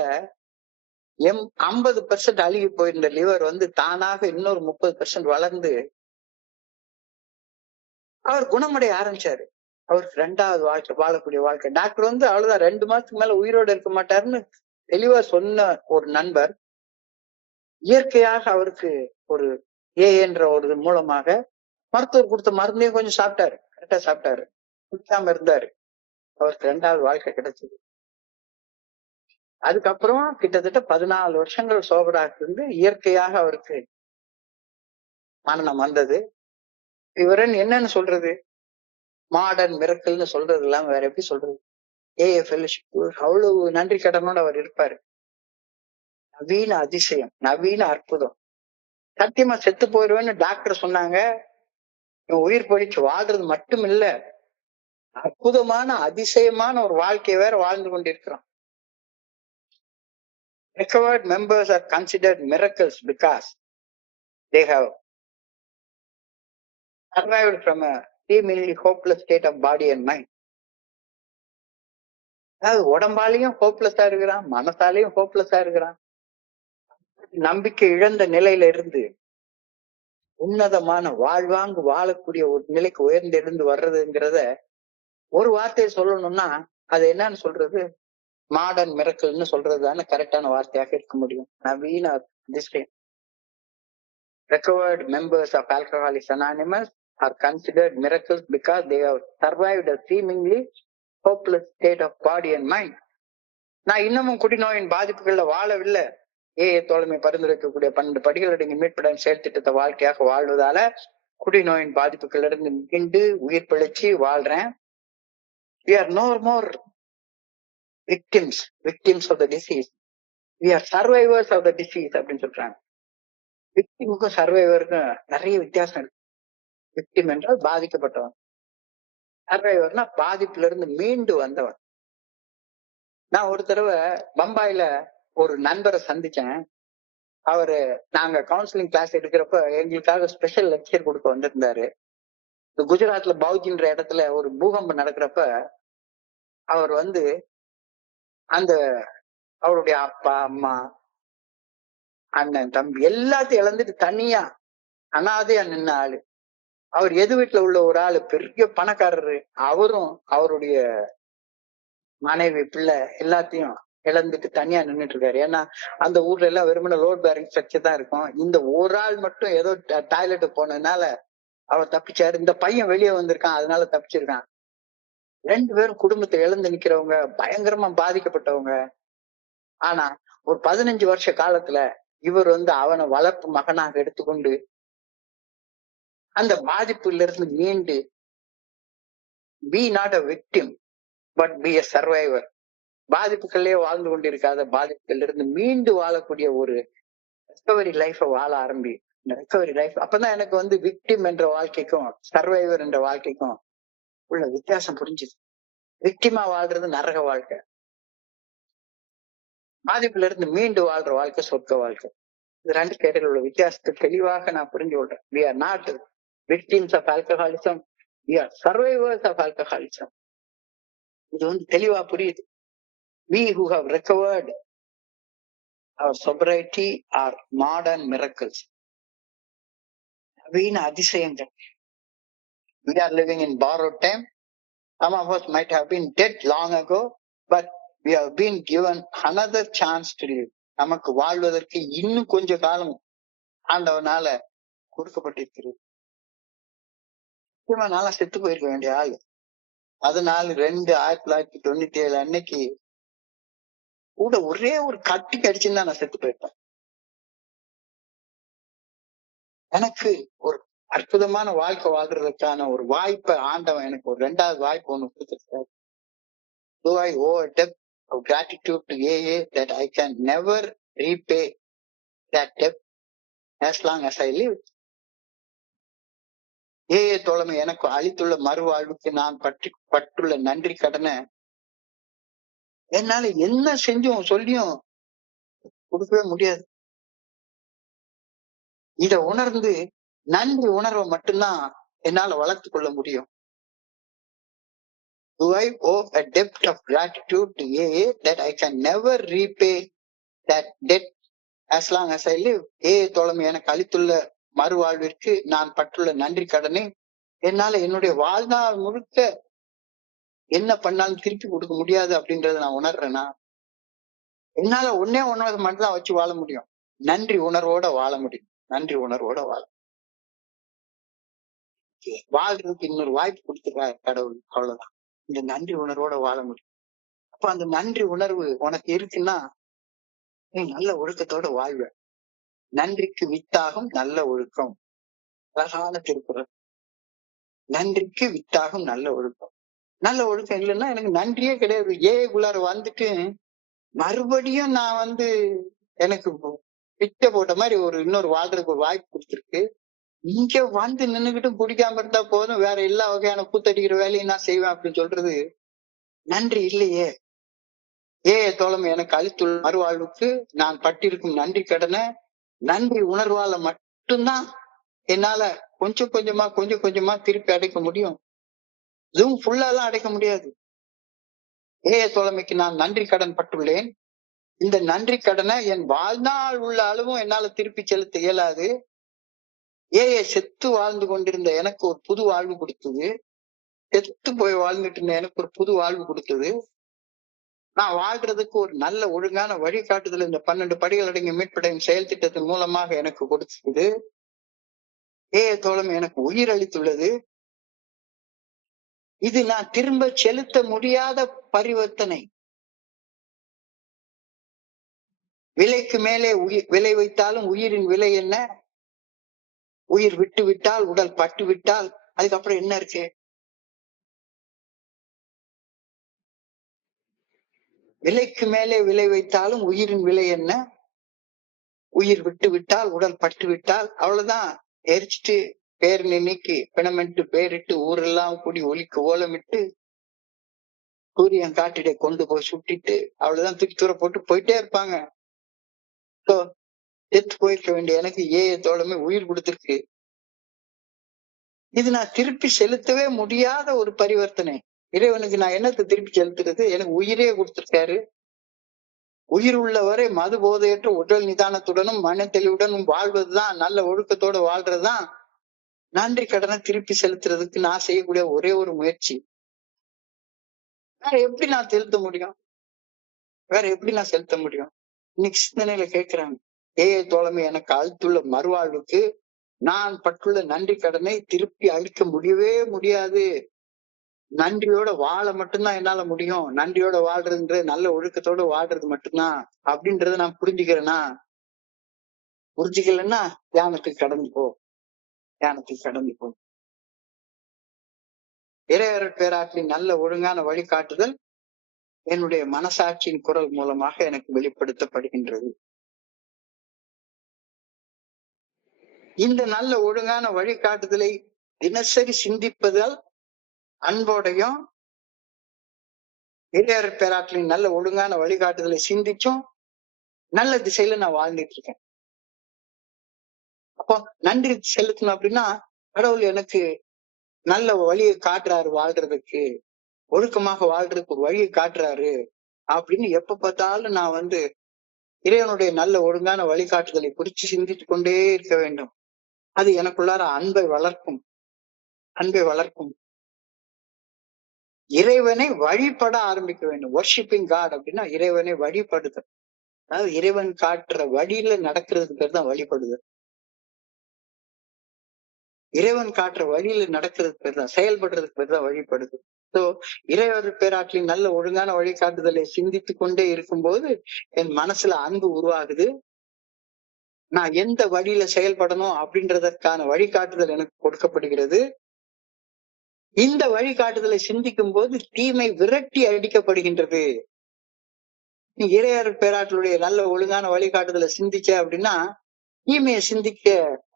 50% அழுகி போயிருந்த லிவர் தானாக இன்னொரு 30% வளர்ந்து அவர் குணமடைய ஆரம்பிச்சாரு. அவருக்கு 2வது வாழ்க்கை, வாழக்கூடிய வாழ்க்கை. டாக்டர் அவ்வளவுதான் 2 மாசத்துக்கு மேல உயிரோட இருக்க மாட்டாருன்னு தெளிவா சொன்ன ஒரு நண்பர் இயற்கையாக அவருக்கு ஒரு ஏன்ற ஒரு மூலமாக மருத்துவர் கொடுத்த மருந்தையும் கொஞ்சம் சாப்பிட்டாரு, கரெக்டா சாப்பிட்டாரு, குடிக்காம இருந்தாரு. அவருக்கு 2வது வாழ்க்கை கிடைச்சது. அதுக்கப்புறம் கிட்டத்தட்ட 14 வருஷங்கள் சோபராக இருந்து இயற்கையாக அவருக்கு மரணம் வந்தது. இவரன் என்னன்னு சொல்றது? மாடர்ன் மிரக்கல்னு சொல்றது இல்லாம வேற எப்படி சொல்றது? ஏஏ ஃபெலோஷிப் அவ்வளவு நன்றி கடனோட அவர் இருப்பாரு. நவீன அதிசயம், நவீன அற்புதம். சத்தியமா செத்து போயிருவேன்னு டாக்டர் சொன்னாங்க. உயிர் பழிச்சு வாழ்றது மட்டும் இல்ல, அற்புதமான அதிசயமான ஒரு வாழ்க்கையை வேற வாழ்ந்து கொண்டிருக்கிறோம். Recovered members are considered miracles because they have survived from a seemingly hopeless state of body and mind. அதாவது உடம்பாலையும் ஹோப்லெஸ்ஸா இருக்கிறான், மனசாலையும் ஹோப்லெஸ்ஸா இருக்கிறான். நம்பிக்கை இழந்த நிலையில இருந்து உன்னதமான வாழ்வாங்கு வாழக்கூடிய ஒரு நிலைக்கு உயர்ந்தெழுந்து வர்றதுங்கிறத ஒரு வார்த்தையை சொல்லணும்னா அது என்னன்னு சொல்றது? மாடர்ன் மிரக்கல்னு சொல்றதுதானே கரெக்டான வார்த்தையாக இருக்க முடியும். நவீன அதிசயம். Recovered members of Alcoholics Anonymous are considered miracles because they have survived a seemingly hopeless state of body and mind. நான் இன்னமும் குடிநோயின் பாதிப்புகள்ல வாழவில்லை. ஏஏ தோழமை பரிந்துரைக்கக்கூடிய 12 படிகளடங்கிய மீட்புடன் செயல் திட்டத்தை வாழ்க்கையாக வாழ்வதால குடிநோயின் பாதிப்புகளிலிருந்து மீண்டு உயிர் பிழைச்சு வாழ்றேன். We are no more victims of the disease. We are survivors of the disease அப்படின்னு சொல்றாங்க. விக்டிமுக்கும் சர்வைவருக்கும் நிறைய வித்தியாசம் இருக்கு. விக்டிம் என்றால் பாதிக்கப்பட்டவன், சர்வைவர்னா பாதிப்புல இருந்து மீண்டு வந்தவன். நான் ஒரு தடவை பம்பாயில ஒரு நண்பரை சந்திச்சேன். அவரு நாங்க கவுன்சிலிங் கிளாஸ் எடுக்கிறப்ப எங்களுக்காக ஸ்பெஷல் லெக்சர் கொடுக்க வந்திருந்தாரு. குஜராத்ல பௌஜின்ற இடத்துல ஒரு பூகம்பம் நடக்கிறப்ப அவர் வந்து அந்த அவருடைய அப்பா அம்மா அண்ணன் தம்பி எல்லாத்தையும் இழந்துட்டு தனியா அனாதையா நின்ன ஆளு. அவர் எது வீட்டுல உள்ள ஒரு ஆளு பெரிய பணக்காரரு. அவரும் அவருடைய மனைவி பிள்ளை எல்லாத்தையும் இழந்துட்டு தனியா நின்றுட்டு இருக்காரு. ஏன்னா அந்த ஊர்ல எல்லாம் வெறுமனே லோட் பேரிங் ஸ்ட்ரக்சர் தான் இருக்கும். இந்த ஒரு ஆள் மட்டும் ஏதோ டாய்லெட் போனதுனால அவர் தப்பிச்சாரு. இந்த பையன் வெளியே வந்திருக்கான், அதனால தப்பிச்சிருக்கான். 2 பேரும் குடும்பத்தை இழந்து நிக்கிறவங்க, பயங்கரமா பாதிக்கப்பட்டவங்க. ஆனா ஒரு 15 வருஷ காலத்துல இவர் வந்து அவனை வளர்ப்பு மகனாக எடுத்துக்கொண்டு அந்த பாதிப்புல இருந்து மீண்டு, be not a victim but be a survivor. பாதிப்புகளே வாழ்ந்து கொண்டிருக்காத பாதிப்புகள் இருந்து மீண்டு வாழக்கூடிய ஒரு ரெக்கவரி லைஃப வாழ ஆரம்பி. இந்த ரெக்கவரி லைஃப் அப்பதான் எனக்கு வந்து விக்டிம் என்ற வாழ்க்கைக்கும் சர்வைவர் என்ற வாழ்க்கைக்கும் உள்ள வித்தியாசம் புரிஞ்சுது. விக்டிமா வாழ்றது நரக வாழ்க்கை, பாதிப்புல இருந்து மீண்டு வாழ்ற வாழ்க்கை சொர்க்க வாழ்க்கை. இது 2 இடையில உள்ள வித்தியாசத்தை தெளிவாக நான் புரிஞ்சு கொள்றேன். We are not victims of alcoholism, we are survivors of alcoholism. இது வந்து தெளிவா புரியுது. We who have recovered our sobriety are modern miracles. நவீன அதிசயங்கள். We are living in borrowed time. Some of us might have been dead long ago, but we have been given another chance to live. நமக்கு வாழ்வதற்கு இன்னும் கொஞ்ச காலம் ஆண்டவனால கொடுக்கப்பட்டிருக்கிறது. முக்கியமா நாளா செத்து போயிருக்க வேண்டிய ஆளு. 14/2/1997 அன்னைக்கு கூட ஒரே ஒரு கட்டி கடிச்சுன்னு நான் செத்து போயிருப்பேன். எனக்கு ஒரு அற்புதமான வாழ்க்கை வாழ்றதுக்கான ஒரு வாய்ப்பை ஆண்டவன் எனக்கு ஒரு 2வது வாய்ப்பு ஒண்ணு கொடுத்திருக்காரு. So I owe a debt of gratitude to AA that I can never repay that debt as long as I live. AA தோழமை எனக்கு அளித்துள்ள மறுவாழ்வுக்கு நான் பட்டுள்ள நன்றி கடனை என்னால என்ன செஞ்சும் சொல்லியும் கொடுக்கவே முடியாது. இத உணர்ந்து நன்றி உணர்வை மட்டும்தான் என்னால வளர்த்து கொள்ள முடியும். Do I owe a debt of gratitude to AA that I can never repay that debt as long as I live? AA தோழமை எனக்கு அளித்துள்ள மறுவாழ்விற்கு நான் பட்டுள்ள நன்றி கடனை என்னால என்னுடைய வாழ்நாள் முழுக்க என்ன பண்ணாலும் திருப்பி கொடுக்க முடியாது அப்படின்றத நான் உணர்றேன்னா, என்னால ஒன்னே மட்டும்தான் வச்சு வாழ முடியும். நன்றி உணர்வோட வாழ முடியும். நன்றி உணர்வோட வாழ்றதுக்கு இன்னொரு வாய்ப்பு கொடுத்துருக்காரு கடவுள், அவ்வளவுதான். இந்த நன்றி உணர்வோட வாழ முடியும். அப்ப அந்த நன்றி உணர்வு உனக்கு இருக்குன்னா நீ நல்ல ஒழுக்கத்தோட வாழ்வ. நன்றிக்கு வித்தாகும் நல்ல ஒழுக்கம். அழகான திருக்குறள். நன்றிக்கு வித்தாகும் நல்ல ஒழுக்கம். நல்ல ஒழுக்கம் இல்லைன்னா எனக்கு நன்றியே கிடையாது. குள்ளார வந்துட்டு மறுபடியும் நான் வந்து எனக்கு பிச்சை போட்ட மாதிரி இன்னொரு வாழ்றதுக்கு ஒரு வாய்ப்பு கொடுத்துருக்கு. இங்க வந்து நின்னுகிட்டு குடிக்காம இருந்தா போதும், வேற எல்லா வகையான கூத்தடிக்கிற வேலையும் நான் செய்வேன் அப்படின்னு சொல்றது நன்றி இல்லையே. தோழமை எனக்கு அளித்துள்ள மறுவாழ்வுக்கு நான் பட்டிருக்கும் நன்றி கடனை நன்றி உணர்வால மட்டும்தான் என்னால கொஞ்சம் கொஞ்சமா திருப்பி அடைக்க முடியும். ஜூம் ஃபுல்லாலாம் அடைக்க முடியாது. தோழமைக்கு நான் நன்றி கடன் பட்டுள்ளேன். இந்த நன்றி கடனை என் வாழ்நாள் உள்ள அளவும் என்னால திருப்பி செலுத்த இயலாது. செத்து வாழ்ந்து கொண்டிருந்த எனக்கு ஒரு புது வாழ்வு கொடுத்தது. செத்து போய் வாழ்ந்துட்டு இருந்த எனக்கு ஒரு புது வாழ்வு கொடுத்தது. நான் வாழ்றதுக்கு ஒரு நல்ல ஒழுங்கான வழிகாட்டுதல் இந்த 12 படிகள் அடங்கிய மீட்படையும் செயல் திட்டத்தின் மூலமாக எனக்கு கொடுத்தது. தோழமை எனக்கு உயிர் அளித்துள்ளது. இது நான் திரும்ப செலுத்த முடியாத பரிவர்த்தனை. விலைக்கு மேலே விலை வைத்தாலும் உயிரின் விலை என்ன? உயிர் விட்டு விட்டால், உடல் பட்டு விட்டால் அதுக்கப்புறம் என்ன இருக்கு? விலைக்கு மேலே விலை வைத்தாலும் உயிரின் விலை என்ன? உயிர் விட்டு விட்டால், உடல் பட்டு விட்டால் அவ்வளவுதான். எரிச்சிட்டு பேர் நினைக்கு பிணமிட்டு பேரிட்டு ஊரெல்லாம் கூடி ஒலிக்கு ஓலமிட்டு சூரியன் காட்டிட கொண்டு போய் சுட்டிட்டு அவ்வளவுதான், தூக்கி தூர போட்டு போயிட்டே இருப்பாங்க. செத்து போயிருக்க வேண்டிய எனக்கு தோழமை உயிர் கொடுத்திருக்கு. இது நான் திருப்பி செலுத்தவே முடியாத ஒரு பரிவர்த்தனை. இறைவனுக்கு நான் என்னத்தை திருப்பி செலுத்துறது? எனக்கு உயிரே கொடுத்திருக்காரு. உயிர் உள்ளவரை மது போதையற்ற உடல் நிதானத்துடனும் மன தெளிவுடனும் வாழ்வதுதான், நல்ல ஒழுக்கத்தோட வாழ்றதுதான் நன்றி கடனை திருப்பி செலுத்துறதுக்கு நான் செய்யக்கூடிய ஒரே ஒரு முயற்சி. வேற எப்படி நான் செலுத்த முடியும்? வேற எப்படி நான் செலுத்த முடியும்? இன்னைக்கு சிந்தனையில கேட்கிறாங்க, தோழமை எனக்கு அழுத்துள்ள மறுவாழ்வுக்கு நான் பட்டுள்ள நன்றி கடனை திருப்பி அளிக்க முடியவே முடியாது. நன்றியோட வாழ மட்டும்தான் என்னால முடியும். நன்றியோட வாழ்றதுன்றது நல்ல ஒழுக்கத்தோட வாழ்றது மட்டும்தான் அப்படின்றத நான் புரிஞ்சுக்கிறேன்னா, புரிஞ்சுக்கலன்னா தியானத்துக்கு கடந்து போ. தியானத்துக்கு கடந்து போ. இறையருள் பேராற்றின் நல்ல ஒழுங்கான வழிகாட்டுதல் என்னுடைய மனசாட்சியின் குரல் மூலமாக எனக்கு வெளிப்படுத்தப்படுகின்றது. இந்த நல்ல ஒழுங்கான வழிகாட்டுதலை தினசரி சிந்திப்பதால் அன்போடையும் இறையருள் பேராற்றின் நல்ல ஒழுங்கான வழிகாட்டுதலை சிந்திச்சும் நல்ல திசையில நான் வாழ்ந்துட்டு இருக்கேன். அப்போ நன்றி செலுத்தணும் அப்படின்னா, கடவுள் எனக்கு நல்ல வழியை காட்டுறாரு, வாழ்றதுக்கு ஒழுக்கமாக வாழ்றதுக்கு ஒரு வழியை காட்டுறாரு அப்படின்னு எப்ப பார்த்தாலும் நான் இறைவனுடைய நல்ல ஒழுங்கான வழிகாட்டுதலை குறித்து சிந்தித்துக் கொண்டே இருக்க வேண்டும். அது எனக்குள்ளார அன்பை வளர்க்கும். அன்பை வளர்க்கும். இறைவனை வழிபட ஆரம்பிக்க வேண்டும். வர்ஷிப்பிங் காட் அப்படின்னா இறைவனை வழிபடுதல். அதாவது இறைவன் காட்டுற வழியில நடக்கிறதுக்கு பேர் தான் வழிபடுதல். இறைவன் காட்டுற வழியில நடக்கிறதுக்கு பேர் தான், செயல்படுறதுக்கு பேர் தான் வழிபடுதல். சோ இறைவன் பேராற்றின் நல்ல ஒழுங்கான வழிகாட்டுதலை சிந்தித்துக் கொண்டே இருக்கும்போது என் மனசுல அன்பு உருவாகுது. நான் எந்த வழியில செயல்படணும் அப்படின்றதற்கான வழிகாட்டுதல் எனக்கு கொடுக்கப்படுகிறது. இந்த வழிகாட்டுதலை சிந்திக்கும் போது தீமை விரட்டி அடிக்கப்படுகின்றது. நீ இறையருள் பேராற்றலுடைய நல்ல ஒழுங்கான வழிகாட்டுதலை சிந்திச்ச அப்படின்னா தீமையை சிந்திக்க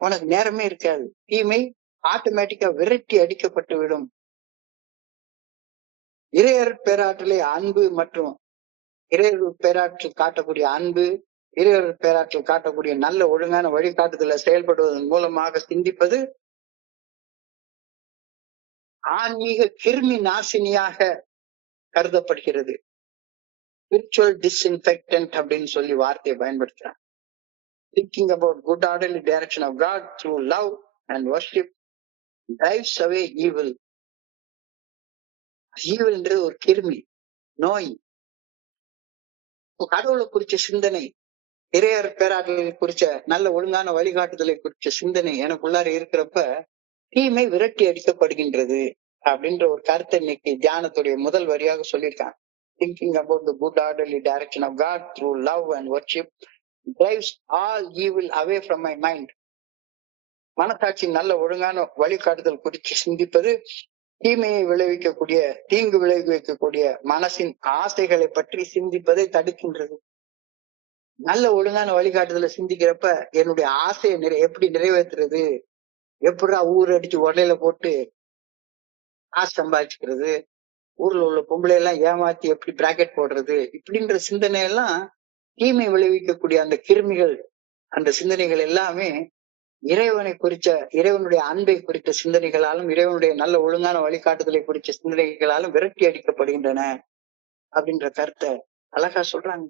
உனக்கு நேரமே இருக்காது. தீமை ஆட்டோமேட்டிக்கா விரட்டி அடிக்கப்பட்டு விடும். இறையருள் பேராற்றலை அன்பு மற்றும் இறையருள் பேராற்றல் காட்டக்கூடிய அன்பு, இறையருள் பேராற்றல் காட்டக்கூடிய நல்ல ஒழுங்கான வழிகாட்டுதலை செயல்படுவதன் மூலமாக சிந்திப்பது ஆன்மீக கிருமி நாசினியாக கருதப்படுகிறது. ஸ்பிரிச்சுவல் டிஸ்இன்ஃபெக்டன்ட் அப்படின்னு சொல்லி வார்த்தையை பயன்படுத்துறாங்க. Thinking about good orderly direction of God through love and worship drives away evil. ஈவல்ன்றது ஒரு கிருமி, நோய். கடவுளை குறிச்ச சிந்தனை, இறையர் பேராற்றலை குறிச்ச நல்ல ஒழுங்கான வழிகாட்டுதலை குறிச்ச சிந்தனை எனக்குள்ளார இருக்கிறப்ப தீமை விரட்டி அடிக்கப்படுகின்றது அப்படின்ற ஒரு கருத்தை இன்னைக்கு தியானத்துடைய முதல் வரியாக சொல்லியிருக்காங்க. Thinking about the good orderly direction of God through love and worship drives all evil away from my mind. மனசாட்சி நல்ல ஒழுங்கான வழிகாட்டுதல் குறித்து சிந்திப்பது தீமையை விளைவிக்கக்கூடிய, தீங்கு விளைவிக்கக்கூடிய மனசின் ஆசைகளை பற்றி சிந்திப்பதை தடுக்கின்றது. நல்ல ஒழுங்கான வழிகாட்டுதலை சிந்திக்கிறப்ப என்னுடைய ஆசையை எப்படி நிறைவேற்றுறது, எப்படா ஊர் அடிச்சு உடலையில போட்டு காசு சம்பாதிச்சுக்கிறது, ஊர்ல உள்ள பொம்பளை எல்லாம் ஏமாத்தி எப்படி பிராக்கெட் போடுறது, இப்படின்ற சிந்தனை எல்லாம் தீமை விளைவிக்கக்கூடிய அந்த கிருமிகள், அந்த சிந்தனைகள் எல்லாமே இறைவனை குறித்த, இறைவனுடைய அன்பை குறித்த சிந்தனைகளாலும் இறைவனுடைய நல்ல ஒழுங்கான வழிகாட்டுதலை குறித்த சிந்தனைகளாலும் விரட்டி அடிக்கப்படுகின்றன அப்படின்ற கருத்தை அழகா சொல்றாங்க.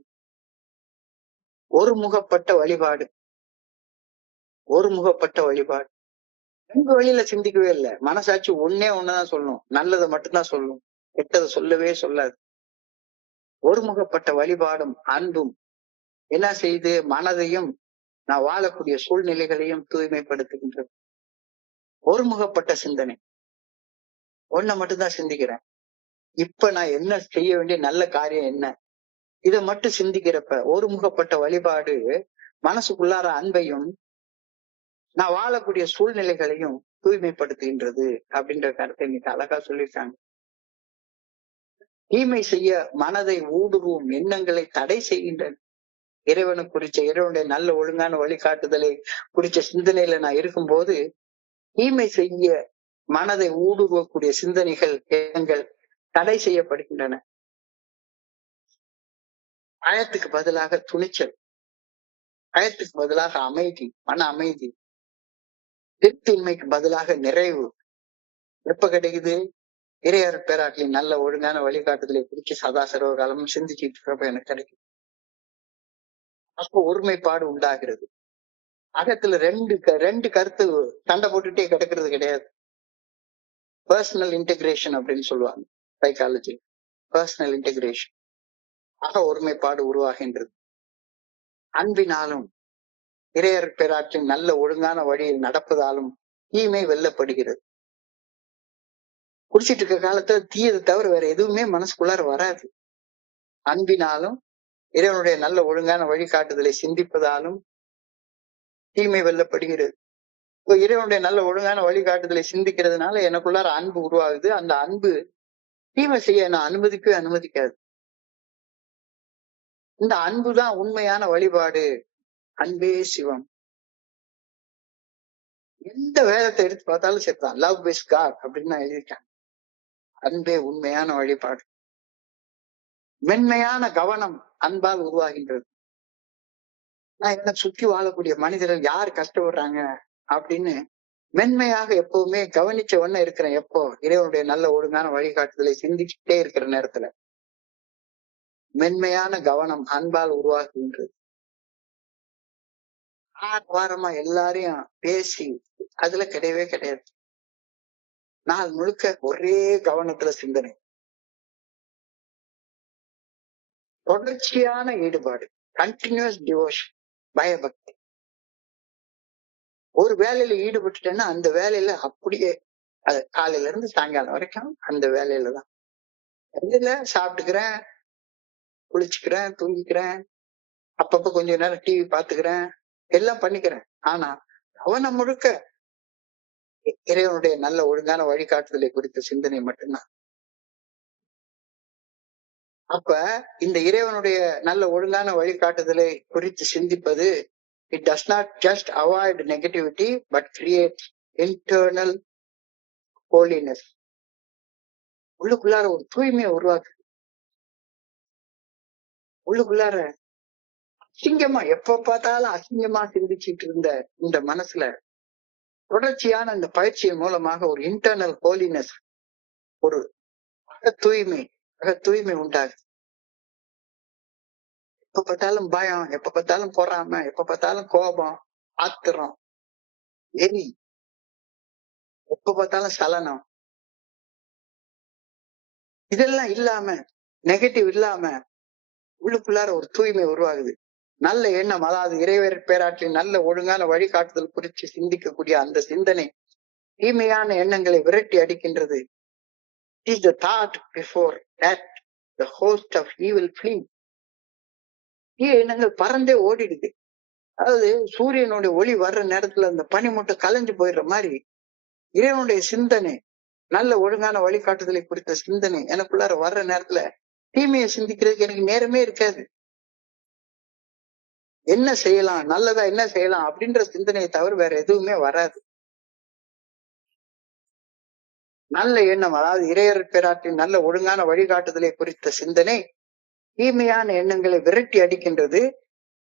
ஒருமுகப்பட்ட வழிபாடு, ஒருமுகப்பட்ட வழிபாடு. ரெண்டு வழியில சிந்திக்கவே இல்லை. மனசாட்சி ஒண்ணுதான் சொல்லணும், நல்லதை மட்டும்தான் சொல்லணும், கெட்டதை சொல்லவே சொல்லாது. ஒருமுகப்பட்ட வழிபாடும் அன்பும் என்ன செய்து மனதையும் நான் வாழக்கூடிய சூழ்நிலைகளையும் தூய்மைப்படுத்துகின்றது. ஒருமுகப்பட்ட சிந்தனை, ஒன்ன மட்டும்தான் சிந்திக்கிறேன், இப்ப நான் என்ன செய்ய வேண்டிய நல்ல காரியம் என்ன, இதை மட்டும் சிந்திக்கிறப்ப ஒருமுகப்பட்ட வழிபாடு மனசுக்குள்ளார அன்பையும் நான் வாழக்கூடிய சூழ்நிலைகளையும் தூய்மைப்படுத்துகின்றது அப்படின்ற கருத்தை இன்னைக்கு அழகா சொல்லியிருக்காங்க. தீமை செய்ய மனதை ஊடுருவும் எண்ணங்களை தடை செய்கின்றன. இறைவனை குறிச்ச, இறைவனுடைய நல்ல ஒழுங்கான வழிகாட்டுதலை குறிச்ச சிந்தனையில நான் இருக்கும்போது தீமை செய்ய மனதை ஊடுருவக்கூடிய சிந்தனைகள், எண்ணங்கள் தடை செய்யப்படுகின்றன. பயத்துக்கு பதிலாக துணிச்சல், பயத்துக்கு பதிலாக அமைதி, மன அமைதி, திருப்தியின்மைக்கு பதிலாக நிறைவு எப்ப கிடைக்குது? இறையர் பேராட்டின் நல்ல ஒழுங்கான வழிகாட்டுதலை குறித்து சதா சர்வ காலமும் சிந்திச்சுட்டு இருக்கிறப்ப எனக்கு கிடைக்கும். அப்போ ஒருமைப்பாடு உண்டாகிறது. அகத்துல ரெண்டு கருத்து சண்டை போட்டுட்டே கிடக்கிறது கிடையாது. பர்சனல் இன்டெகிரேஷன் அப்படின்னு சொல்லுவாங்க சைக்காலஜி. பர்சனல் இன்டெகிரேஷன், அக ஒருமைப்பாடு உருவாகின்றது. அன்பினாலும் இறையர் பேராற்றின் நல்ல ஒழுங்கான வழியில் நடப்பதாலும் தீமை வெல்லப்படுகிறது. குடிச்சிட்டு இருக்க காலத்துல தீயதை தவிர வேற எதுவுமே மனசுக்குள்ளார வராது. அன்பினாலும் இறைவனுடைய நல்ல ஒழுங்கான வழிகாட்டுதலை சிந்திப்பதாலும் தீமை வெல்லப்படுகிறது. இப்போ இறைவனுடைய நல்ல ஒழுங்கான வழிகாட்டுதலை சிந்திக்கிறதுனால எனக்குள்ளார அன்பு உருவாகுது. அந்த அன்பு தீமை செய்ய நான் அனுமதிக்காது. இந்த அன்புதான் உண்மையான வழிபாடு. அன்பே சிவம். எந்த வேதத்தை எடுத்து பார்த்தாலும் சரிதான். லவ் இஸ் காட் அப்படின்னு நான் எழுதியிருக்கேன். அன்பே உண்மையான வழிபாடு. மென்மையான கவனம் அன்பால் உருவாகின்றது. நான் என்ன சுற்றி வாழக்கூடிய மனிதர்கள் யார் கஷ்டப்படுறாங்க அப்படின்னு மென்மையாக எப்பவுமே கவனிச்ச ஒண்ணு இருக்கிறேன். எப்போ இறைவனுடைய நல்ல ஒழுங்கான வழிகாட்டுதலை சிந்திச்சுட்டே இருக்கிற நேரத்துல மென்மையான கவனம் அன்பால் உருவாக்குகின்றது. வாரமா எல்லாரையும் பேசி அதுல கிடையவே கிடையாது. நாள் முழுக்க ஒரே கவனத்துல சிந்தனை, தொடர்ச்சியான ஈடுபாடு, கண்டினியூஸ் டிவோஷன், பயபக்தி. ஒரு வேலையில ஈடுபட்டுட்டேன்னா அந்த வேலையில அப்படியே அது காலையில இருந்து சாயங்காலம் வரைக்கும் அந்த வேலையில தான். இதுல சாப்பிட்டுக்கிறேன், குளிச்சுக்கிறேன், தூங்கிக்கிறேன், அப்பப்ப கொஞ்ச நேரம் டிவி பாத்துக்கிறேன், எல்லாம் பண்ணிக்கிறேன். ஆனா கவனம் முழுக்க இறைவனுடைய நல்ல ஒழுங்கான வழிகாட்டுதலை குறித்த சிந்தனை மட்டும்தான். அப்ப இந்த இறைவனுடைய நல்ல ஒழுங்கான வழிகாட்டுதலை குறித்து சிந்திப்பது, it does not just avoid negativity but creates internal holiness. உள்ளுக்குள்ளார ஒரு தூய்மையை உருவாக்கு. உள்ளுக்குள்ளார அசிங்கமா எப்ப பார்த்தாலும் அசிங்கமா சிந்திச்சுட்டு இருந்த இந்த மனசுல தொடர்ச்சியான இந்த பயிற்சியின் மூலமாக ஒரு இன்டர்னல் ஹோலினஸ், ஒரு அக தூய்மை உண்டாகுது. எப்ப பார்த்தாலும் பயம், எப்ப பார்த்தாலும் பொறாமை, எப்ப பார்த்தாலும் கோபம், ஆத்திரம், எரி, எப்ப பார்த்தாலும் சலனம், இதெல்லாம் இல்லாம, நெகட்டிவ் இல்லாம உள்ளுக்குள்ளார ஒரு தூய்மை உருவாகுது. நல்ல எண்ணம், அதாவது இறைவர் பேராற்றின் நல்ல ஒழுங்கான வழிகாட்டுதல் குறித்து சிந்திக்கக்கூடிய அந்த சிந்தனை தீமையான எண்ணங்களை விரட்டி அடிக்கின்றது. It is the thought before that the host of evil flee. தீய எண்ணங்கள் பறந்தே ஓடிடுது. அதாவது சூரியனுடைய ஒளி வர்ற நேரத்துல அந்த பனிமூட்டை கலைஞ்சு போயிடுற மாதிரி இறைவனுடைய சிந்தனை, நல்ல ஒழுங்கான வழிகாட்டுதலை குறித்த சிந்தனை எனக்குள்ளார வர்ற நேரத்துல தீமையை சிந்திக்கிறதுக்கு எனக்கு நேரமே இருக்காது. என்ன செய்யலாம், நல்லதா என்ன செய்யலாம் அப்படின்ற சிந்தனையை தவிர வேற எதுவுமே வராது. நல்ல எண்ணம், அதாவது இறையர் பேராற்றின் நல்ல ஒழுங்கான வழிகாட்டுதலை குறித்த சிந்தனை தீமையான எண்ணங்களை விரட்டி அடிக்கின்றது.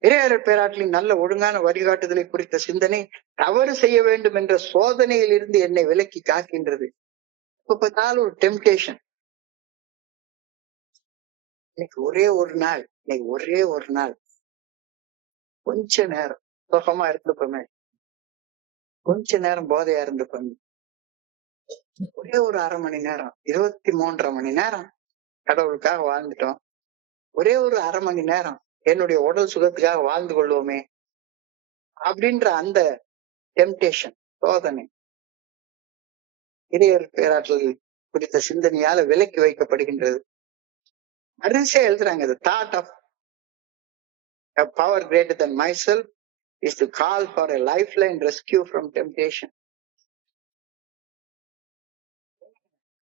இறையர் பேராற்றின் நல்ல ஒழுங்கான வழிகாட்டுதலை குறித்த சிந்தனை தவறு செய்ய வேண்டும் என்ற சோதனையில் இருந்து என்னை விலக்கி காக்கின்றது. இப்ப பார்த்தாலும் ஒரு டெம்டேஷன். இன்னைக்கு ஒரே ஒரு நாள் கொஞ்ச நேரம் சுகமா இருந்துப்போமே, கொஞ்ச நேரம் போதையா இருந்துப்போமே, ஒரே ஒரு அரை மணி நேரம், 23.5 மணி நேரம் கடவுளுக்காக வாழ்ந்துட்டோம், ஒரே ஒரு அரை மணி நேரம் என்னுடைய உடல் சுகத்துக்காக வாழ்ந்து கொள்வோமே அப்படின்ற அந்த டெம்டேஷன், சோதனை இறையர் பேராற்றல் குறித்த சிந்தனையால விலக்கி வைக்கப்படுகின்றது. அரிசியா எழுதுறாங்க, the thought of a power greater than myself is to call for a lifeline rescue from temptation.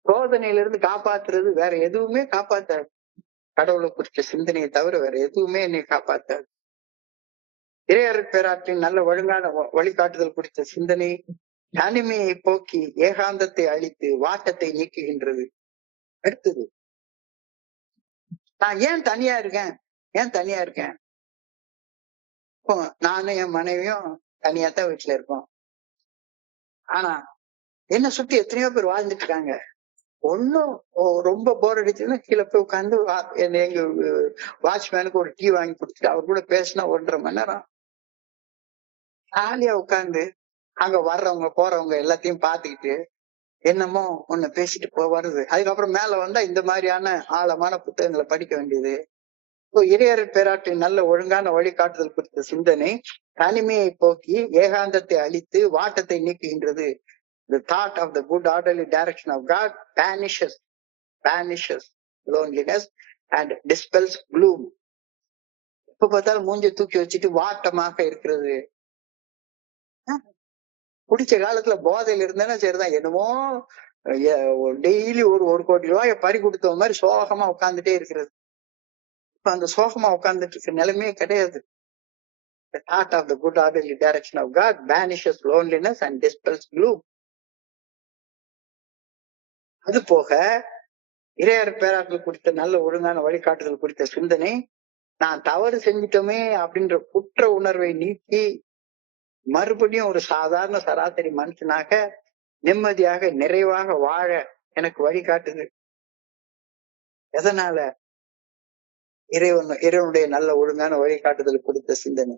சோதனையில இருந்து காப்பாத்துறது வேற எதுவுமே காப்பாத்தாது. கடவுளை குறித்த சிந்தனையை தவிர வேற எதுவுமே என்னை காப்பாத்தாது. இறையருள் பேராற்றின் நல்ல ஒழுங்கான வழிகாட்டுதல் குறித்த சிந்தனை தனிமையை போக்கி ஏகாந்தத்தை அழித்து வாட்டத்தை நீக்குகின்றது. அடுத்தது, நான் ஏன் தனியா இருக்கேன்? ஏன் தனியா இருக்கேன்? இப்போ நானும் என் மனைவியும் தனியா தான் வீட்டுல இருக்கோம். ஆனா என்ன சுத்தி எத்தனையோ பேர் வாழ்ந்துட்டு இருக்காங்க. ஒன்னும் ரொம்ப போர் அடிச்சுன்னா கீழே போய் உட்காந்து எங்க வாட்ச்மேனுக்கு ஒரு டீ வாங்கி கொடுத்துட்டு அவர் கூட பேசினா 1.5 மணி நேரம் ஜாலியா உட்காந்து அங்க வர்றவங்க போறவங்க எல்லாத்தையும் பாத்துக்கிட்டு என்னமோ ஒண்ணு பேசிட்டு வருது. அதுக்கப்புறம் மேல வந்தா இந்த மாதிரியான ஆழமான புத்தகங்களை படிக்க வேண்டியது. இறையருள் பேராற்றின் நல்ல ஒழுங்கான வழிகாட்டுதல் குறித்த சிந்தனை தனிமையை போக்கி ஏகாந்தத்தை அழித்து வாட்டத்தை நீக்குகின்றது. The thought of the good orderly direction of God banishes loneliness and dispels gloom. இப்ப பார்த்தாலும் மூஞ்ச தூக்கி வச்சுட்டு வாட்டமாக இருக்கிறது. பிடிச்ச காலத்துல போதையில இருந்தேன்னா சரிதான், என்னமோ டெய்லி ஒரு கோடி ரூபாய் பறி கொடுத்த மாதிரி சோகமா உட்கார்ந்துட்டே இருக்கிறது. இப்ப அந்த சோகமா உட்கார்ந்துட்டு இருக்க நிலைமையே கிடையாது. The thought of the good orderly direction of God banishes loneliness and dispels gloom. அது போக இறையருள் பேராற்றல் குறித்த நல்ல ஒழுங்கான வழிகாட்டுதல் குறித்த சிந்தனை நான் தவறு செஞ்சிட்டோமே அப்படின்ற குற்ற உணர்வை நீக்கி மறுபடியும் ஒரு சாதாரண சராசரி மனுஷனாக நிம்மதியாக நிறைவாக வாழ எனக்கு வழிகாட்டுது. எதனால? இறைவனுடைய நல்ல ஒழுங்கான வழிகாட்டுதல் குறித்த சிந்தனை.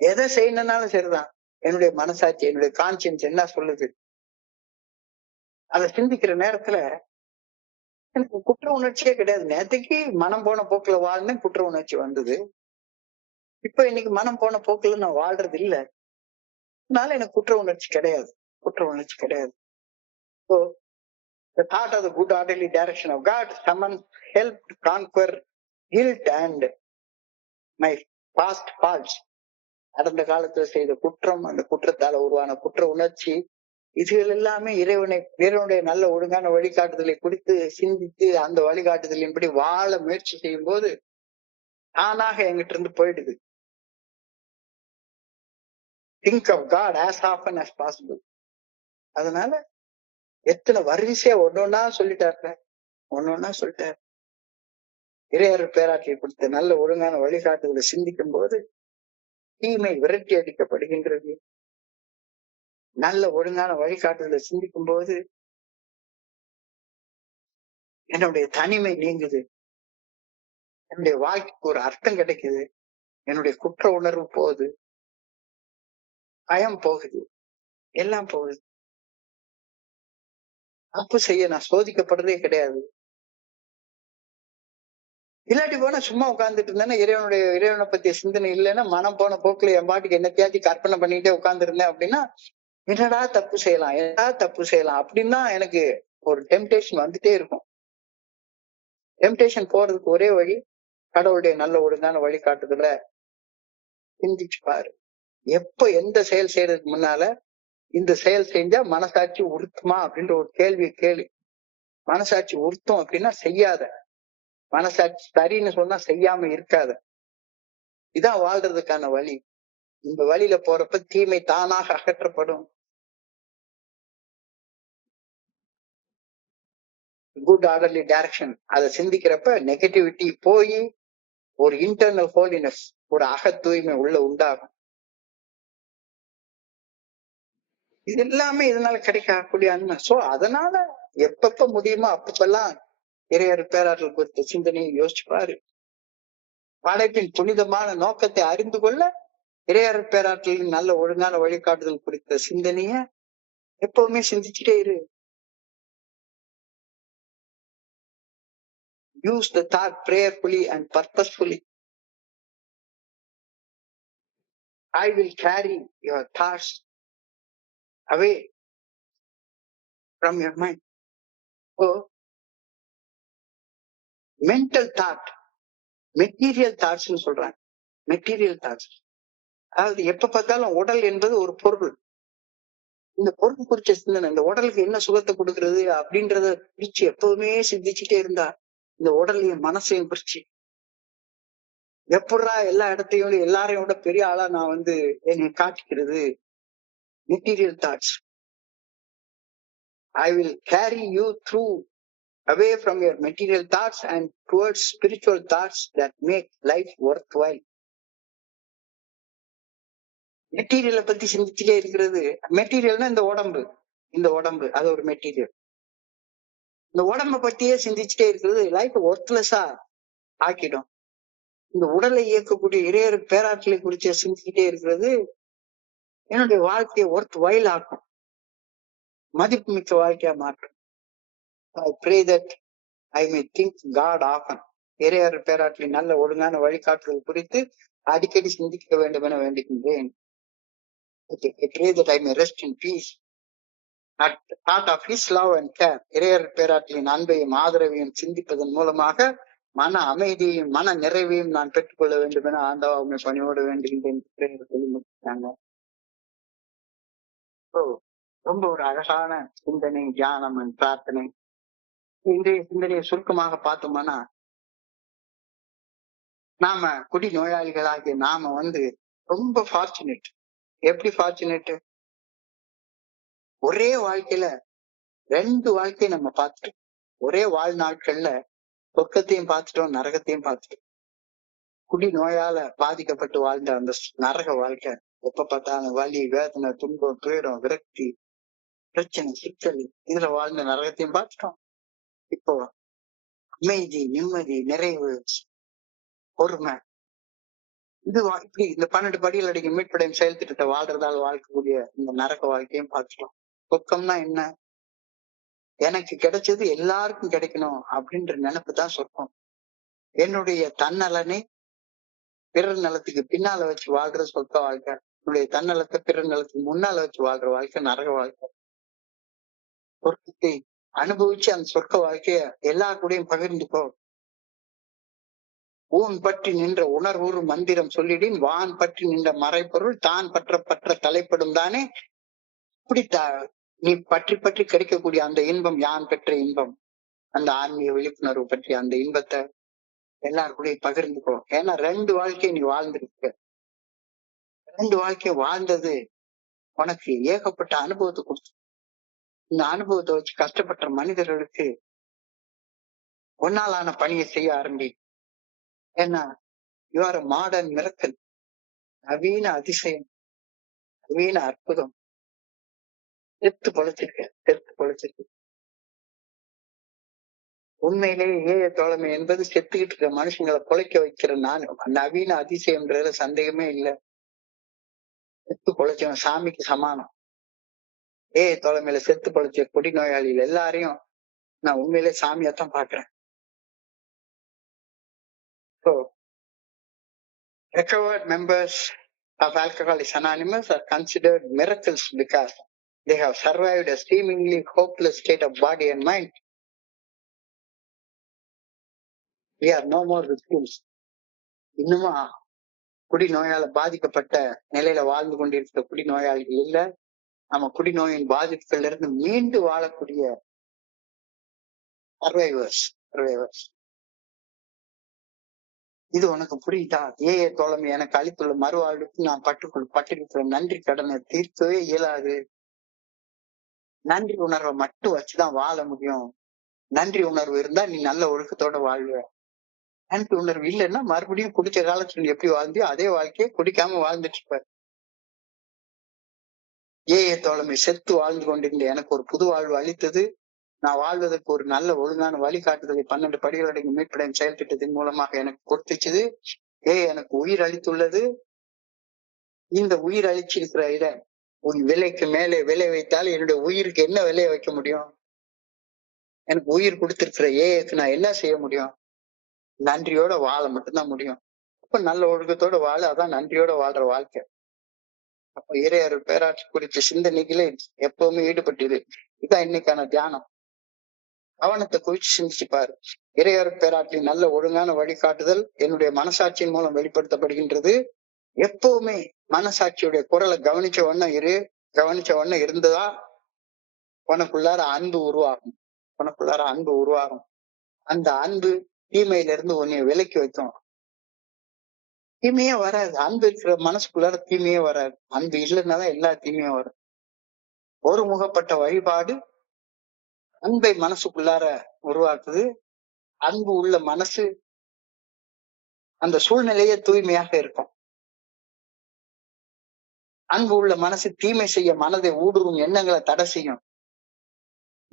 எதை செய்யணும்னாலும் சரிதான், என்னுடைய மனசாட்சி என்னுடைய கான்சியன்ஸ் என்ன சொல்லுது அதை சிந்திக்கிற நேரத்துல எனக்கு குற்ற உணர்ச்சியே கிடையாது. நேற்றுக்கு மனம் போன போக்குல வாழ்ந்து குற்ற உணர்ச்சி வந்தது. இப்ப இன்னைக்கு மனம் போன போக்குல நான் வாழ்றது இல்லை, அதனால எனக்கு குற்ற உணர்ச்சி கிடையாது. So the thought of the good orderly direction of God summons help to conquer guilt and my past faults. கடந்த காலத்துல செய்த குற்றம், அந்த குற்றத்தால உருவான குற்ற உணர்ச்சி, இதுகள் எல்லாமே இறைவனுடைய நல்ல ஒழுங்கான வழிகாட்டுதலை குறித்து சிந்தித்து அந்த வழிகாட்டுதலின்படி வாழ முயற்சி செய்யும் போது தானாக எங்கிட்ட இருந்து போயிடுது. Think of God as often as possible. அதனால எத்தனை வரிசையா ஒன்னொன்னா சொல்லிட்டாரு. இறையருள் பேராற்றலை கொடுத்த நல்ல ஒழுங்கான வழிகாட்டுதலை சிந்திக்கும் போது தீமை விரட்டி அடிக்கப்படுகின்றது. நல்ல ஒழுங்கான வழிகாட்டுதலை சிந்திக்கும் போது என்னுடைய தனிமை நீங்குது, என்னுடைய வாழ்க்கைக்கு ஒரு அர்த்தம் கிடைக்குது, என்னுடைய குற்ற உணர்வு போகுது, பயம் போகுது, எல்லாம் போகுது. தப்பு செய்ய நான் சோதிக்கப்படுறதே கிடையாது. இல்லாட்டி போனா சும்மா உட்கார்ந்துட்டு இருந்தேன்னா இறைவனை பத்திய சிந்தனை இல்லைன்னா மனம் போன போக்குல என் பாட்டுக்கு என்னத்தையாச்சும் கற்பனை பண்ணிட்டே உட்கார்ந்து இருந்தேன் அப்படின்னா என்னடா தப்பு செய்யலாம் அப்படின்னா எனக்கு ஒரு டெம்டேஷன் வந்துட்டே இருக்கும். டெம்டேஷன் போறதுக்கு ஒரே வழி கடவுளுடைய நல்ல ஒழுங்கான வழிகாட்டுதல சிந்திச்சு பாரு. எப்ப எந்த செயல் செய்யறதுக்கு முன்னால இந்த செயல் செஞ்சா மனசாட்சி உறுத்துமா அப்படின்ற ஒரு கேள்வி கேளு. மனசாட்சி உறுத்தும் அப்படின்னா செய்யாத, மனசாட்சி சரின்னு சொன்னா செய்யாம இருக்காத. இதான் வாழ்றதுக்கான வழி. இந்த வழியில போறப்ப தீமை தானாக அகற்றப்படும். குட் ஆர்டர்லி டைரக்ஷன் அதை சிந்திக்கிறப்ப நெகட்டிவிட்டி போய் ஒரு இன்டர்னல் ஹோலினஸ், ஒரு அக தூய்மை உள்ள உண்டாகும். இது எல்லாமே இதனால கிடைக்கக்கூடிய அண்ணன். சோ அதனால எப்பப்ப முடியுமோ அப்பப்பெல்லாம் இறையருள் பேராற்றல் குறித்த சிந்தனையை யோசிச்சு பாரு. படைப்பின் புனிதமான நோக்கத்தை அறிந்து கொள்ள இறையருள் பேராற்றலின் நல்ல ஒழுங்கான வழிகாட்டுதல் குறித்த சிந்தனைய எப்பவுமே சிந்திச்சுட்டே இரு. Use the thought prayerfully and purposefully. I will carry your thoughts away from your mind. So, mental thought, material தாட்ஸ்ன்னு சொல்றாங்க. மெட்டீரியல் தாட்ஸ் அதாவது எப்ப பார்த்தாலும் உடல் என்பது ஒரு பொருள். இந்த பொறுப்பு குறிச்ச சிந்தனை, இந்த உடலுக்கு என்ன சுகத்தை கொடுக்கறது அப்படின்றத குறிச்சு எப்பவுமே சிந்திச்சுட்டே இருந்தா இந்த உடலையும் மனசையும் குறிச்சு எப்படா எல்லா இடத்தையும் எல்லாரையும் விட பெரிய ஆளா நான் என்னை காட்டிக்கிறது. Material thoughts. I will carry you through away from your material thoughts and towards spiritual thoughts that make life worthwhile. மெட்டீரியலை பத்தி சிந்திச்சுட்டே இருக்கிறது. மெட்டீரியல்னா இந்த உடம்பு அது ஒரு மெட்டீரியல். இந்த உடம்பை பத்தியே சிந்திச்சுட்டே இருக்கிறது லைஃப் ஒர்த்லெஸ்ஸா ஆக்கிடும். இந்த உடலை இயக்கக்கூடிய இறையர் பேராற்றலை குறித்து சிந்திச்சுட்டே இருக்கிறது என்னுடைய வாழ்க்கையை ஒர்த் வைல் ஆக்கும், மதிப்பு மிக்க வாழ்க்கையா மாற்றும். I pray that I may think God often. இறையர் பேராற்றலின் நல்ல ஒழுங்கான வழிகாட்டுதல் குறித்து அடிக்கடி சிந்திக்க வேண்டும் என வேண்டுகின்றேன். I pray that I may rest in peace at the thought of His love and care. இறையர் பேராற்றலின் அன்பையும் ஆதரவையும் சிந்திப்பதன் மூலமாக மன அமைதியையும் மன நிறைவையும் நான் பெற்றுக்கொள்ள வேண்டும் என ஆண்டவா உண்மை பணியோடு வேண்டுகின்றேன் சொல்லி முடிச்சாங்க. ரொம்ப ஒரு அழகான சிந்தனை, தியானம், பிரார்த்தனை. இன்றைய சிந்தனையை சுருக்கமாக பார்த்தோம்னா, நாம குடி நோயாளிகளாகிய நாம ரொம்ப ஃபார்ச்சுனேட். எப்படி ஃபார்ச்சுனேட்? ஒரே வாழ்க்கையில 2 வாழ்க்கையை நம்ம பார்த்துட்டோம். ஒரே வாழ்நாட்கள்ல சொர்க்கத்தையும் பார்த்துட்டோம், நரகத்தையும் பார்த்துட்டோம். குடி நோயால பாதிக்கப்பட்டு வாழ்ந்த அந்த நரக வாழ்க்கை, எப்ப பார்த்தாலும் வலி, வேதனை, துன்பம், துயரம், விரக்தி, பிரச்சனை, சிக்கல், இதுல வாழ்ந்த நரகத்தையும் பார்த்துட்டோம். இப்போ அமைதி, நிம்மதி, நிறைவு, பொறுமை, இது இப்படி இந்த 12 படிகள் அடிக்க மீட்படையும் செயல் திட்டத்தை வாழ்றதால் வாழ்க்கக்கூடிய இந்த நரக வாழ்க்கையும் பார்த்துட்டோம். சொர்க்கம்னா என்ன? எனக்கு கிடைச்சது எல்லாருக்கும் கிடைக்கணும் அப்படின்ற நினைப்பு தான் சொர்க்கம். என்னுடைய தன்னலனை பிறர் நலத்துக்கு பின்னால வச்சு வாழ்ற சொர்க்க வாழ்க்கை, என்னுடைய தன்னலத்தை பிறர் நலத்துக்கு முன்னால வச்சு வாழ்ற வாழ்க்கை நரக வாழ்க்கை. சொர்க்கத்தை அனுபவிச்சு அந்த சொர்க்க வாழ்க்கைய எல்லா கூடயும் பகிர்ந்துக்கோ. ஊன் பற்றி நின்ற உணர்வுறு மந்திரம் சொல்லிடின் வான் பற்றி நின்ற மறைப்பொருள் தான் பற்ற தலைப்படும் தானே. இப்படி நீ பற்றி பற்றி கிடைக்கக்கூடிய அந்த இன்பம், யான் பெற்ற இன்பம், அந்த ஆன்மீக விழிப்புணர்வு பற்றி அந்த இன்பத்தை எல்லாருக்கூடயும் பகிர்ந்துக்கோ. ஏன்னா 2 வாழ்க்கையை நீ வாழ்ந்திருக்க. 2 வாழ்க்கையை வாழ்ந்தது உனக்கு ஏகப்பட்ட அனுபவத்தை கொடுத்து, இந்த அனுபவத்தை வச்சு கஷ்டப்பட்ட மனிதர்களுக்கு ஒன்னாலான பணியை செய்ய ஆரம்பி. ஏன்னா you are a modern miracle. நவீன அதிசயம், நவீன அற்புதம். செத்து பொழைச்சிருக்க. உண்மையிலேயே ஏய தோழமை என்பது செத்துக்கிட்டு இருக்க மனுஷங்களை பொழைக்க வைக்கிற நவீன அதிசயம்ன்றதுல சந்தேகமே இல்லை. செத்து பொழைச்சவன் சாமிக்கு சமானம். ஏய தோழமையில செத்து பொழைச்ச குடி நோயாளிகள் எல்லாரையும் நான் உண்மையிலே சாமியாத்தான் பாக்குறேன். So, recovered members of Alcoholics Anonymous are considered miracles because they have survived a seemingly hopeless state of body and mind. We are no more victims. இன்னுமா குடி நோயால பாதிக்கப்பட்ட நிலையில வாழ்ந்து கொண்டிருக்கிற குடி நோயாளிகள் இல்ல. நம்ம குடிநோயின் பாதிப்புகள்ல இருந்து மீண்டு வாழக்கூடிய சர்வைவர்ஸ். இது உனக்கு புரியுதா? ஏய தோழமை எனக்கு அளித்துள்ள மறுவாழ்வுக்கு நான் பட்டிருக்கிற நன்றி கடனை தீர்க்கவே இயலாது. நன்றி உணர்வை மட்டும் வச்சுதான் வாழ முடியும். நன்றி உணர்வு இருந்தா நீ நல்ல ஒழுக்கத்தோட வாழ்வ. நன்றி உணர்வு இல்லைன்னா மறுபடியும் குடிச்ச காலத்துல நீ எப்படி வாழ்ந்தியோ அதே வாழ்க்கையை குடிக்காம வாழ்ந்துட்டு இருப்ப. ஏய தோழமை செத்து வாழ்ந்து கொண்டிருந்த எனக்கு ஒரு புது வாழ்வு அளித்தது. நான் வாழ்வதற்கு ஒரு நல்ல ஒழுங்கான வழிகாட்டுதலை 12 படிகள் அடங்கிய மீட்படையும் செயல் திட்டத்தின் மூலமாக எனக்கு கொடுத்துச்சுது. எனக்கு உயிர் அளித்துள்ளது. இந்த உயிர் அளிச்சிருக்கிற இத உன் விலைக்கு மேலே விலை வைத்தால் என்னுடைய உயிருக்கு என்ன விலையை வைக்க முடியும்? எனக்கு உயிர் கொடுத்திருக்கிற ஏக்கு நான் என்ன செய்ய முடியும்? நன்றியோட வாழ மட்டும்தான் முடியும். அப்ப நல்ல ஒழுக்கத்தோட வாழ, அதான் நன்றியோட வாழ்ற வாழ்க்கை. அப்ப இறையர் பேராட்சி குறித்த சிந்தனைகளே எப்பவுமே ஈடுபட்டது. இதான் இன்னைக்கான தியானம். கவனத்தை குறிச்சு சிந்திச்சுப்பாரு. இறையர் பேராற்றின் நல்ல ஒழுங்கான வழிகாட்டுதல் என்னுடைய மனசாட்சியின் மூலம் வெளிப்படுத்தப்படுகின்றது. எப்பவுமே மனசாட்சியுடைய குரலை கவனிச்ச வண்ணம் இரு. கவனிச்ச உடனே இருந்ததா உனக்குள்ளார அன்பு உருவாகும். உனக்குள்ளார அன்பு உருவாகும். அந்த அன்பு தீமையில இருந்து உன்னை விலக்கி வைக்கும். தீமையே வராது. அன்பு இருக்கிற மனசுக்குள்ளார தீமையே வராது. அன்பு இல்லைன்னாதான் எல்லா தீமையும் வரும். ஒருமுகப்பட்ட வழிபாடு அன்பை மனசுக்குள்ளார உருவாக்குது. அன்பு உள்ள மனசு அந்த சூழ்நிலையே தூய்மையாக இருக்கும். அன்பு உள்ள மனசு தீமை செய்ய மனதை ஊடுருவும் எண்ணங்களை தடை செய்யும்.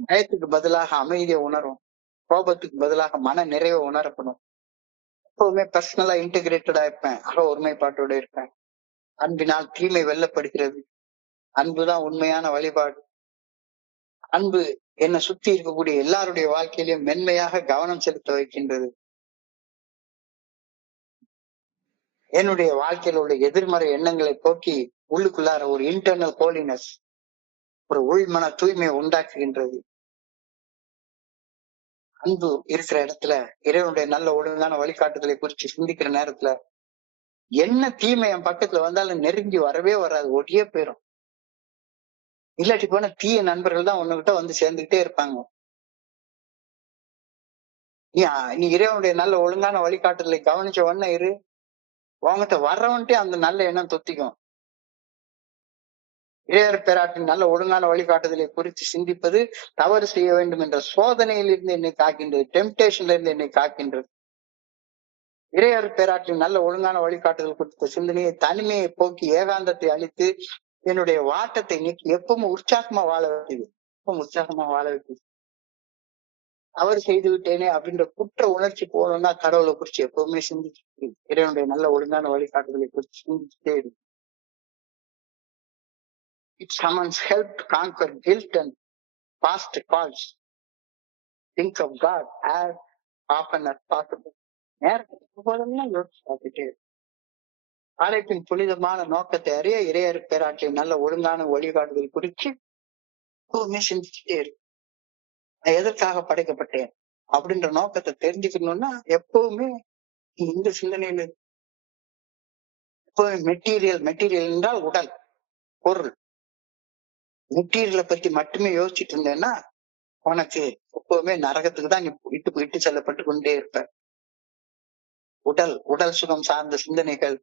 பயத்துக்கு பதிலாக அமைதியை உணரும். கோபத்துக்கு பதிலாக மன நிறைவை உணரப்படும். எப்பவுமே பர்சனலா இன்டகிரேட்டடா இருப்பேன். ஒருமைப்பாட்டோட இருப்பேன். அன்பினால் தீமை வெல்லப்படுகிறது. அன்புதான் உண்மையான வழிபாடு. அன்பு என்னை சுத்தி இருக்கக்கூடிய எல்லாருடைய வாழ்க்கையிலும் மென்மையாக கவனம் செலுத்த வைக்கின்றது. என்னுடைய வாழ்க்கையில் உள்ள எதிர்மறை எண்ணங்களை போக்கி உள்ளுக்குள்ளார ஒரு இன்டர்னல் ஹோலினஸ், ஒரு உள்மன தூய்மையை உண்டாக்குகின்றது. அன்பு இருக்கிற இடத்துல இறைவனுடைய நல்ல ஒழுங்கான வழிகாட்டுதலை குறித்து சிந்திக்கிற நேரத்துல என்ன தீமை என் பக்கத்துல வந்தாலும் நெருங்கி வரவே வராது, ஒட்டியே போயிடும். இல்லாட்டி போன தீய நண்பர்கள் தான் உன்கிட்ட வந்து சேர்ந்துகிட்டே இருப்பாங்க. நீ இறைவனுடைய நல்ல ஒழுங்கான வழிகாட்டுதலை கவனிச்ச உடனே இரு, உங்ககிட்ட வர்றவன்ட்டே அந்த நல்ல எண்ணம் தொத்திக்கும். இறையர் பேராட்டின் நல்ல ஒழுங்கான வழிகாட்டுதலை குறித்து சிந்திப்பது தவறு செய்ய வேண்டும் என்ற சோதனையில் இருந்து என்னை காக்கின்றது, டெம்டேஷன்ல இருந்து என்னை காக்கின்றது. இறையர் பேராட்டின் நல்ல ஒழுங்கான வழிகாட்டுதல் குறித்த சிந்தனையை தனிமையை போக்கி ஏகாந்தத்தை அளித்து என்னுடைய வாட்டத்தை நீக்கி எப்பவும் உற்சாகமா வாழ வைக்குது. எப்பவும் உற்சாகமா வாழ வைக்குது. தவறு செய்து விட்டேனே அப்படின்ற குற்ற உணர்ச்சி போகணும்னா கடவுளை குறிச்சு எப்பவுமே சிந்திச்சு இறைவனுடைய நல்ல ஒழுங்கான வழிகாட்டுதலை குறித்து சிந்திச்சுட்டே இருக்கு. If someone's help to conquer guilt and past faults, think of God as often as possible. நேரத்துக்கு போதெல்லாம் யோசிச்சு பார்த்துட்டே இருக்கு. அழைப்பின் புனிதமான நோக்கத்தை அறிய இறையர் பேராற்றின் நல்ல ஒழுங்கான வழிகாட்டுதல் குறித்து எப்பவுமே சிந்திச்சுட்டே இருக்கு. நான் எதற்காக படைக்கப்பட்டேன் அப்படின்ற நோக்கத்தை தெரிஞ்சுக்கணும்னா எப்பவுமே இந்த சிந்தனையில எப்பவுமே மெட்டீரியல் என்றால் உடல், பொருள். மெட்டீரியலை பத்தி மட்டுமே யோசிச்சுட்டு இருந்தேன்னா உனக்கு எப்பவுமே நரகத்துக்கு தான் நீ இட்டு செல்லப்பட்டு கொண்டே இருப்ப. உடல் சுகம் சார்ந்த சிந்தனைகள்,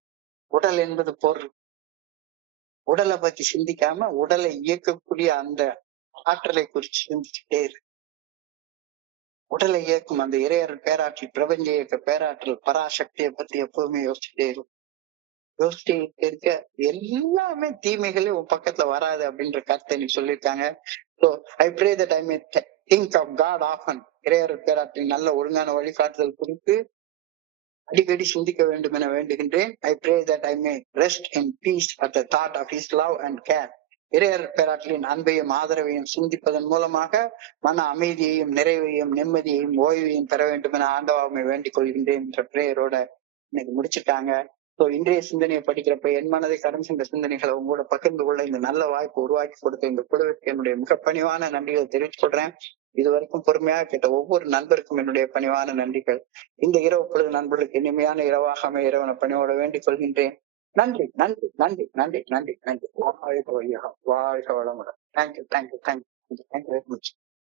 உடல் என்பது பொருள். உடலை பத்தி சிந்திக்காம உடலை இயக்கக்கூடிய அந்த ஆற்றலை குறித்து சிந்திச்சுட்டே இரு. உடலை இயக்கும் அந்த இறையர் பேராற்றல், பிரபஞ்ச இயக்க பேராற்றல், பராசக்தியை பத்தி எப்பவுமே யோசிச்சுட்டே இருக்கும். யோசிச்சுட்டே இருக்க எல்லாமே தீமைகளே உன் பக்கத்துல வராது அப்படின்ற கருத்தை நீ சொல்லியிருக்காங்க. So I pray that I may think of God often. இறையர் பேராற்றின் நல்ல ஒழுங்கான வழிகாட்டுதல் குறித்து அடிக்கடி சிந்திக்க வேண்டும் என வேண்டுகின்றேன். I pray that I may rest in peace at the thought of His love and care. இறையர் பேராற்றலின் அன்பையும் ஆதரவையும் சிந்திப்பதன் மூலமாக மன அமைதியையும் நிறைவையும் நிம்மதியையும் ஓய்வையும் பெற வேண்டும் என ஆண்டவாமை வேண்டிக் கொள்கின்றேன் என்ற பிரேயரோட இன்னைக்கு முடிச்சுட்டாங்க. இன்றைய சிந்தனையை படிக்கிறப்ப என் மனதை கடந்து சென்ற சிந்தனைகளை உங்களோட பகிர்ந்து கொள்ள இந்த நல்ல வாய்ப்பு உருவாக்கி கொடுத்த இந்த குழுவிற்கு என்னுடைய மிக பணிவான நன்றிகளை தெரிவித்துக் கொள்றேன். இதுவரைக்கும் பொறுமையாக கேட்ட ஒவ்வொரு நண்பருக்கும் என்னுடைய பணிவான நன்றிகள். இந்த இரவு பொழுது நண்பர்களுக்கு இனிமையான இரவாக அமைய இறைவனை பணியோட வேண்டிக் கொள்கின்றேன். நன்றி நன்றி நன்றி நன்றி நன்றி நன்றி. வாழ்க வையகம், வாழ்க வளமுடன். தேங்க்யூ.